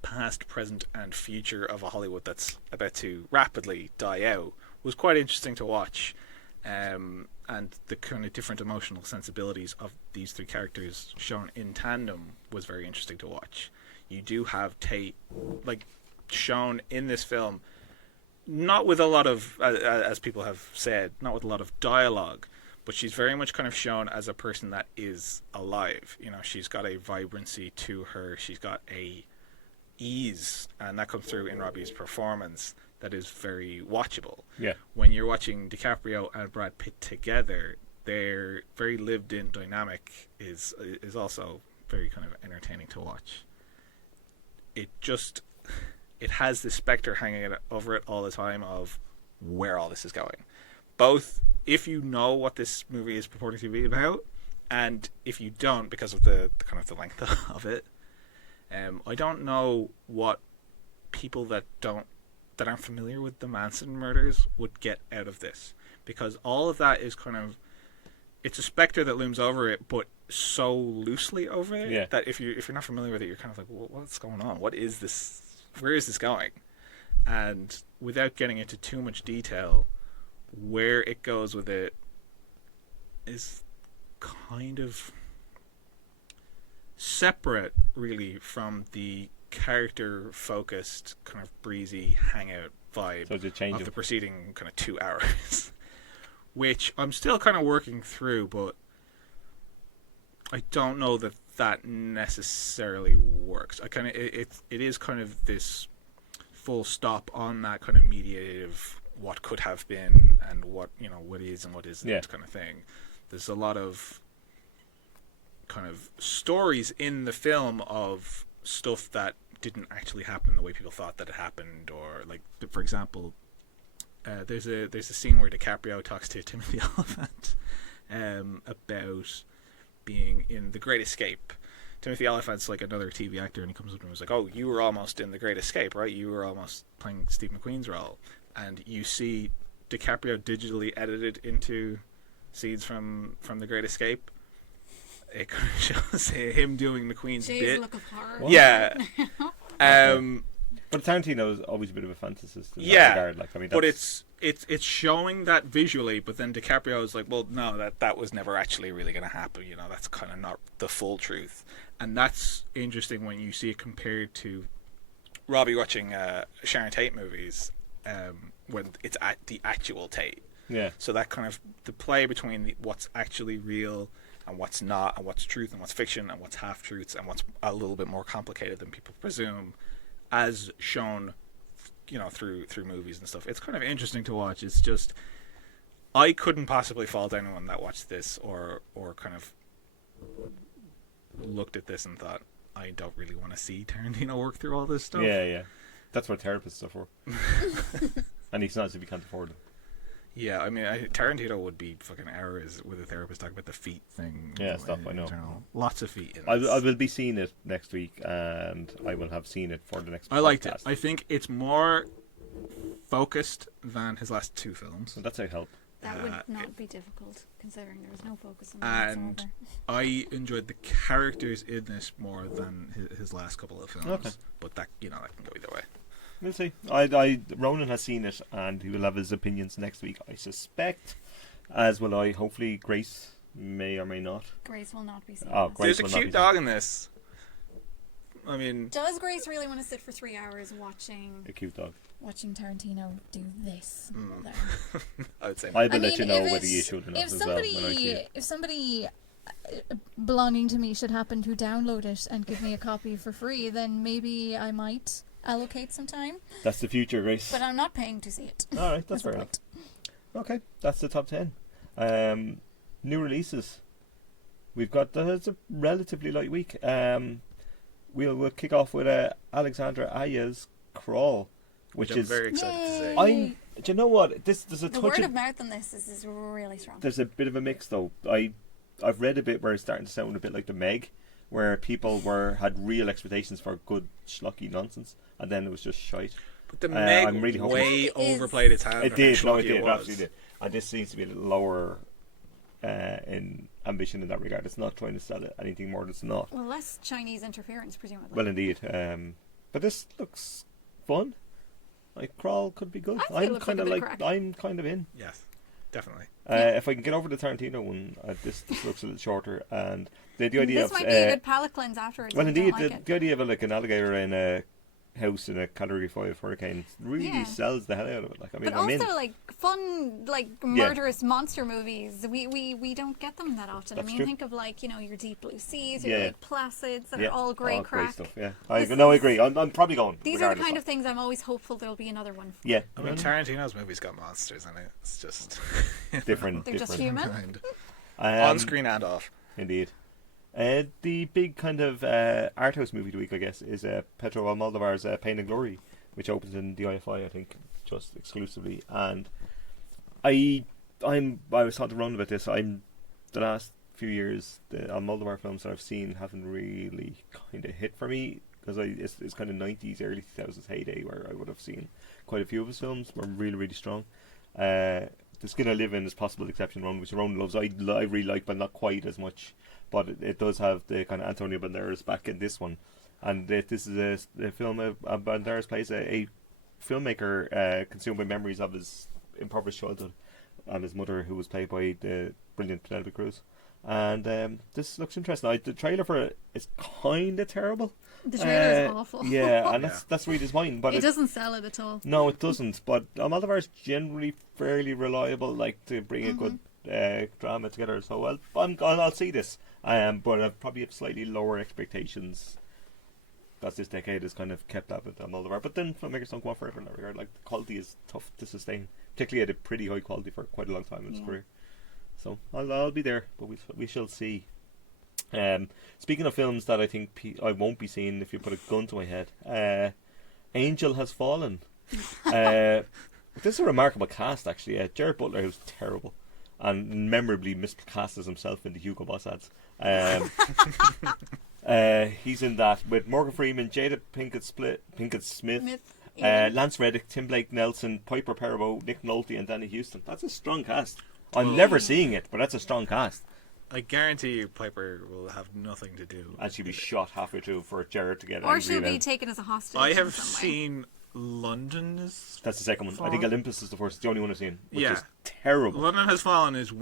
past, present, and future of a Hollywood that's about to rapidly die out, was quite interesting to watch. and the kind of different emotional sensibilities of these three characters shown in tandem was very interesting to watch. You do have Tate, like, shown in this film, not with a lot of, as people have said, not with a lot of dialogue, but she's very much kind of shown as a person that is alive. You know, she's got a vibrancy to her. She's got a ease, and that comes through in Robbie's performance, that is very watchable. Yeah. When you're watching DiCaprio and Brad Pitt together, their very lived-in dynamic is also very kind of entertaining to watch. It has this specter hanging over it all the time of where all this is going. Both if you know what this movie is purporting to be about, and if you don't, because of the kind of the length of it. I don't know what people that aren't familiar with the Manson murders would get out of this, because all of that is kind of, it's a specter that looms over it, but so loosely over it that if you're not familiar with it, you're kind of like, well, what's going on? What is this? Where is this going? And without getting into too much detail, where it goes with it is kind of separate, really, from the character-focused, kind of breezy hangout vibe of the preceding kind of 2 hours, which I'm still kind of working through, but I don't know that necessarily works. It is kind of this full stop on that kind of mediative what could have been and what is and what isn't kind of thing. There's a lot of kind of stories in the film of stuff that didn't actually happen the way people thought that it happened, or like, for example, there's a scene where DiCaprio talks to Timothy Olyphant about being in The Great Escape. Timothy Olyphant's like another TV actor, and he comes up to him and was like, "Oh, you were almost in The Great Escape, right? You were almost playing Steve McQueen's role." And you see DiCaprio digitally edited into scenes from The Great Escape. It kind of shows him doing McQueen's bit. Look of horror. What? Yeah. But Tarantino is always a bit of a fantasist in that regard. Like, I mean, but it's showing that visually, but then DiCaprio is like, well, no, that was never actually really going to happen. You know, that's kind of not the full truth. And that's interesting when you see it compared to Robbie watching Sharon Tate movies, when it's at the actual Tate. Yeah. So that kind of the play between what's actually real and what's not, and what's truth and what's fiction, and what's half truths and what's a little bit more complicated than people presume, as shown, through movies and stuff. It's kind of interesting to watch. It's just, I couldn't possibly fault anyone that watched this or kind of looked at this and thought, I don't really want to see Tarantino work through all this stuff. Yeah. That's what therapists are for. And it's nice if you can't afford them. Yeah, I mean, Tarantino would be fucking hours with a therapist talking about the feet thing. Yeah, stuff, I know. Lots of feet in I this. will be seeing it next week, and I will have seen it for the next podcast. I liked it. I think it's more focused than his last two films. So that's a help. That would not be difficult, considering there was no focus on that. that And I enjoyed the characters in this more than his last couple of films. Okay. But that can go either way. We'll see. Ronan has seen it, and he will have his opinions next week, I suspect. As will I. Hopefully, Grace may or may not. Grace will not be seen. Oh, Grace There's a will not cute be dog in this. I mean, does Grace really want to sit for 3 hours watching a cute dog. Watching Tarantino do this? I would say. I will let you know whether you should or not as well. If somebody belonging to me should happen to download it and give me a copy for free, then maybe I might allocate some time. That's the future, Grace. But I'm not paying to see it. All right, that's fair enough. Okay, that's the top 10. New releases. We've got it's a relatively light week. We'll kick off with Alexandra Aya's Crawl, which is very excited to say. Do you know what? There's a the word of mouth on this is really strong. There's a bit of a mix though. I've read a bit where it's starting to sound a bit like the Meg, where people had real expectations for good schlocky nonsense, and then it was just shite. But the Meg I'm really way overplayed its hand. It did. No, it did. It was. absolutely did. And this seems to be a little lower in ambition in that regard. It's not trying to sell it anything more than it's not. Well, less Chinese interference, presumably. Well, indeed. But this looks fun. Like Crawl could be good. I'm kind of in. Yes, definitely. If I can get over the Tarantino one, this looks a little shorter, and the idea This of might be a good palate cleanse afterwards. well, if you indeed, don't like it. the idea of an alligator in a house in a Category 5 hurricane really sells the hell out of it. Like, I mean, But also, like, fun, like, murderous monster movies, we don't get them that often. That's I mean, true. think of, like, your Deep Blue Seas, your Lake Placids, that are all great great crack. stuff. Yeah, I agree. I'm probably going. These are the kind of things I'm always hopeful there'll be another one for. Yeah, I mean, Tarantino's movies got monsters in it. It's just different. They're just human. On screen and off. Indeed. The big kind of art house movie of the week, I guess, is Pedro Almodovar's Pain and Glory, which opens in the IFI, I think, just exclusively. And I was talking to Ron about this. The last few years, the Almodovar films that I've seen haven't really kind of hit for me, because it's kind of 90s, early 2000s heyday where I would have seen quite a few of his films were really, really strong. The Skin I Live In is Possible Exception, which Ron loves. I really like, but not quite as much. But it does have the kind of Antonio Banderas back in this one. And this is a film Banderas plays a filmmaker consumed by memories of his impoverished childhood and his mother, who was played by the brilliant Penelope Cruz. And this looks interesting. The trailer for it is kind of terrible. The trailer is awful. Yeah, and that's really disappointing. But it doesn't sell it at all. No, it doesn't. But Almodovar's generally fairly reliable, like to bring a good drama together. So I'll see this. But I probably have slightly lower expectations, because this decade has kind of kept up with Almodovar. But then filmmakers don't go on forever in that regard. Like, the quality is tough to sustain, particularly at a pretty high quality for quite a long time in his career. So I'll be there, but we shall see. Speaking of films that I think I won't be seeing if you put a gun to my head, Angel Has Fallen. This is a remarkable cast, actually. Jared Butler, who's terrible and memorably miscast as himself in the Hugo Boss ads. He's in that with Morgan Freeman, Jada Pinkett Smith, Lance Reddick, Tim Blake Nelson, Piper Perabo, Nick Nolte, and Danny Houston. That's a strong cast. I'm never seeing it, but that's a strong cast. I guarantee you Piper will have nothing to do. And she'll be shot halfway through for Jared to get Or angry she'll be about. taken as a hostage. I in have some way. seen London is That's the second one. I think Fallen. Olympus is the only one I've seen, which Yeah. is terrible. London Has Fallen is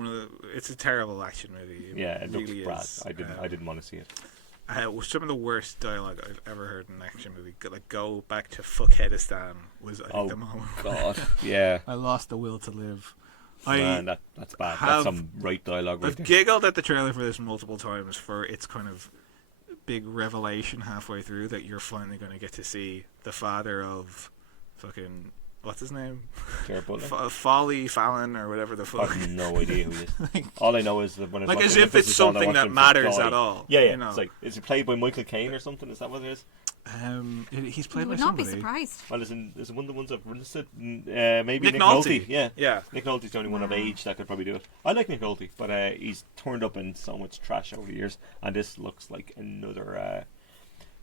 it's a terrible action movie. Yeah, it looks really bad. is. I didn't want to see it. Some of the worst dialogue I've ever heard in an action movie. Like, go back to Fuckheadistan was I think the moment. God, yeah. I lost the will to live. Man, that's bad. That's some right dialogue right I've there. giggled at the trailer for this multiple times for its kind of big revelation halfway through that you're finally going to get to see the father of fucking what's his name? Jared Butler. Folly Fallon or whatever the I fuck. have no idea who he is. All I know is that when I Like, watch as Olympus, if it's it's all I something watch that him for matters joy. at all, Yeah. you know? It's like, is it played by Michael Caine or something? Is that what it is? He's played You by would not be somebody. surprised. Well, is it one of the ones I've listed? Maybe Nick Nick Nolte. Yeah. Yeah. Nick Nolte's the only one of age that could probably do it. I like Nick Nolte, but he's turned up in so much trash over the years, and this looks like another.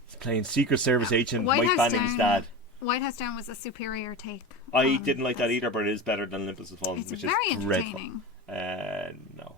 He's playing Secret Service agent Mike Banning's dad. White House Down was a superior take. I didn't like that either, but it is better than Olympus Has Fallen, It's which very is dreadful. entertaining. No.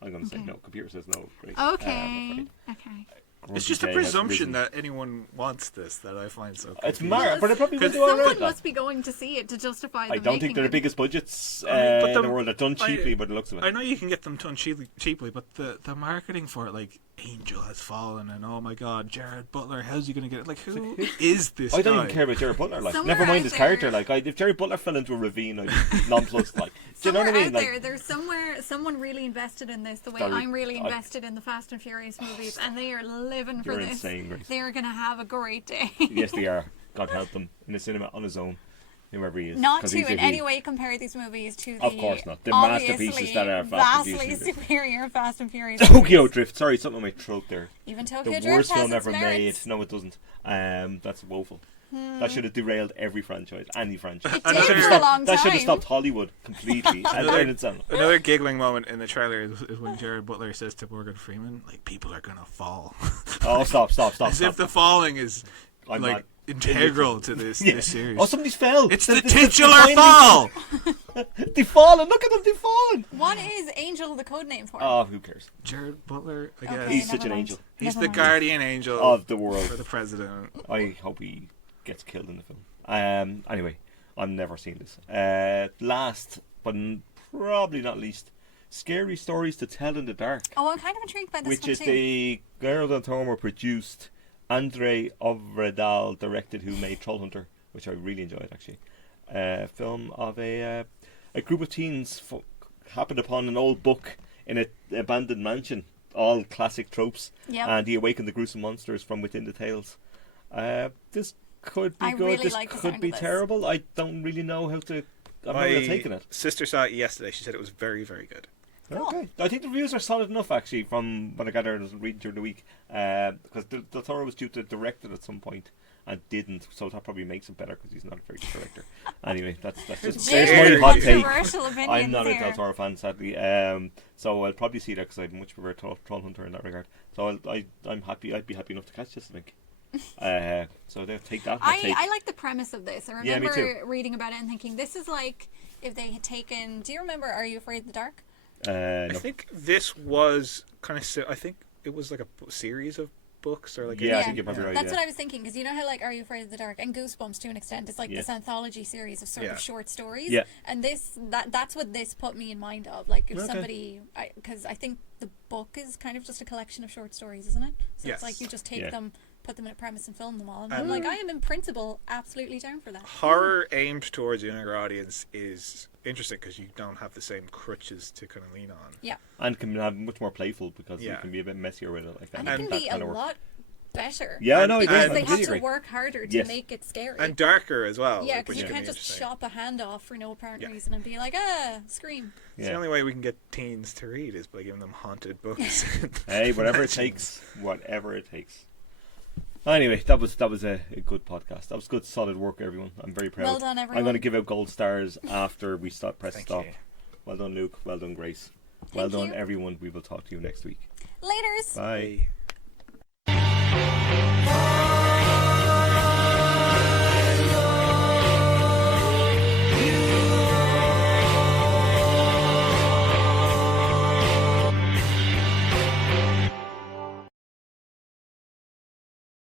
I'm going to say Okay. no. Computer says no. Great. Okay. Okay. It's just a Grungy Jay has presumption risen. that anyone wants this that I find so It's confusing. mad, but it probably will do all Someone right. must be going to see it to justify the I don't think making they're the it. biggest budgets but in the world. They're done I- cheaply, but it looks of it. I know you can get them done cheaply, but the marketing for it, like Angel Has Fallen, and oh my God, Jared Butler, how's he going to get it? Like, who is this I don't guy? even care about Jared Butler. Like, Somewhere never mind out his there- character. Like, if Jared Butler fell into a ravine, I'd be nonplussed. Like, do you know Somewhere what I mean? out Like, there, there's someone really invested in this, the way Sorry, I'm really invested in the Fast and Furious movies, and they are living for You're this. insane, Grace. They are going to have a great day. yes, they are. God help them in the cinema on his own, whoever he is. Not 'Cause to he's a in he. any way compare these movies to the Of course not. The obviously masterpieces that are Fast and vastly Furious movies. superior Fast and Furious. Tokyo movies. Drift. Sorry, something in my throat there. Even The Tokyo Drift worst has film its ever merits. made. No, it doesn't. That's woeful. That should have derailed every franchise, any franchise. It That did should have for a stopped- long That should have time. stopped Hollywood completely. and turned itself. Another giggling moment in the trailer is when Jared Butler says to Morgan Freeman, like, people are going to fall. Oh, stop. As if the falling is, I'm like, not- integral to this series. Oh, somebody's fell. It's the It's titular finally- fall! They've fallen. Look at them. They've fallen. What is Angel the code name for? Oh, who cares? Jared Butler, I guess. Okay, He's never such an mind. angel. He's Never the mind. guardian angel Of the world. for the president. I hope he gets killed in the film. Anyway, I'm never seeing this. Last, but probably not least, Scary Stories to Tell in the Dark, Oh, I'm kind of intrigued by this which one is too. the Guillermo del Toro produced, Andre Ovredal directed, who made Trollhunter, which I really enjoyed actually. Film of a group of teens happened upon an old book in an abandoned mansion, all classic tropes, Yep. and he awakened the gruesome monsters from within the tales. This could be I good. really This like the could sound be of this. terrible. I don't really know how to. I'm not My really taking it. sister saw it yesterday. She said it was very, very good. Cool. Okay, I think the reviews are solid enough actually. From what I gathered, I was reading during the week, because Del Toro was due to direct it at some point and didn't, so that probably makes it better because he's not a very good director. Anyway, that's just Very there's my hot take. controversial opinions I'm not a here. Del Toro fan, sadly. So I'll probably see that because I much prefer Trollhunter in that regard. So I'm happy. I'd be happy enough to catch this, I think. So they'll take that. I like the premise of this. I Yeah, me remember too. reading about it and thinking, this is like if they had taken... Do you remember Are You Afraid of the Dark? I no. think this was kind of. I think it was like a series of books or like. Yeah, I think you're probably right. That's yeah. what I was thinking, because you know how like Are You Afraid of the Dark and Goosebumps to an extent is like Yeah. this anthology series of sort Yeah. of short stories. Yeah. And that's what this put me in mind of. Like if Okay. somebody, because I think the book is kind of just a collection of short stories, isn't it? So Yes. it's like you just take Yeah. them, put them in a premise and film them all. And I'm like, I am in principle absolutely down for that. Horror aimed towards a younger audience is interesting because you don't have the same crutches to kind of lean on. Yeah. And can have much more playful because you Yeah. can be a bit messier with it like that. And it can that be a kinda works. lot better. Yeah, I know. And- it is. Because I they have completely to agree. work harder to Yes. make it scary. And darker as well. Yeah, like, because which you can can't be just interesting. chop a hand off for no apparent Yeah. reason and be like, scream. It's Yeah. the only way we can get teens to read is by giving them haunted books. Hey, whatever it takes. Whatever it takes. Anyway, that was a good podcast. That was good, solid work, everyone. I'm very proud. Well done, I'm everyone. going to give out gold stars after we press Thank stop. you. Well done, Luke. Well done, Grace. Well Thank done, you. everyone. We will talk to you next week. Laters. Bye. Bye.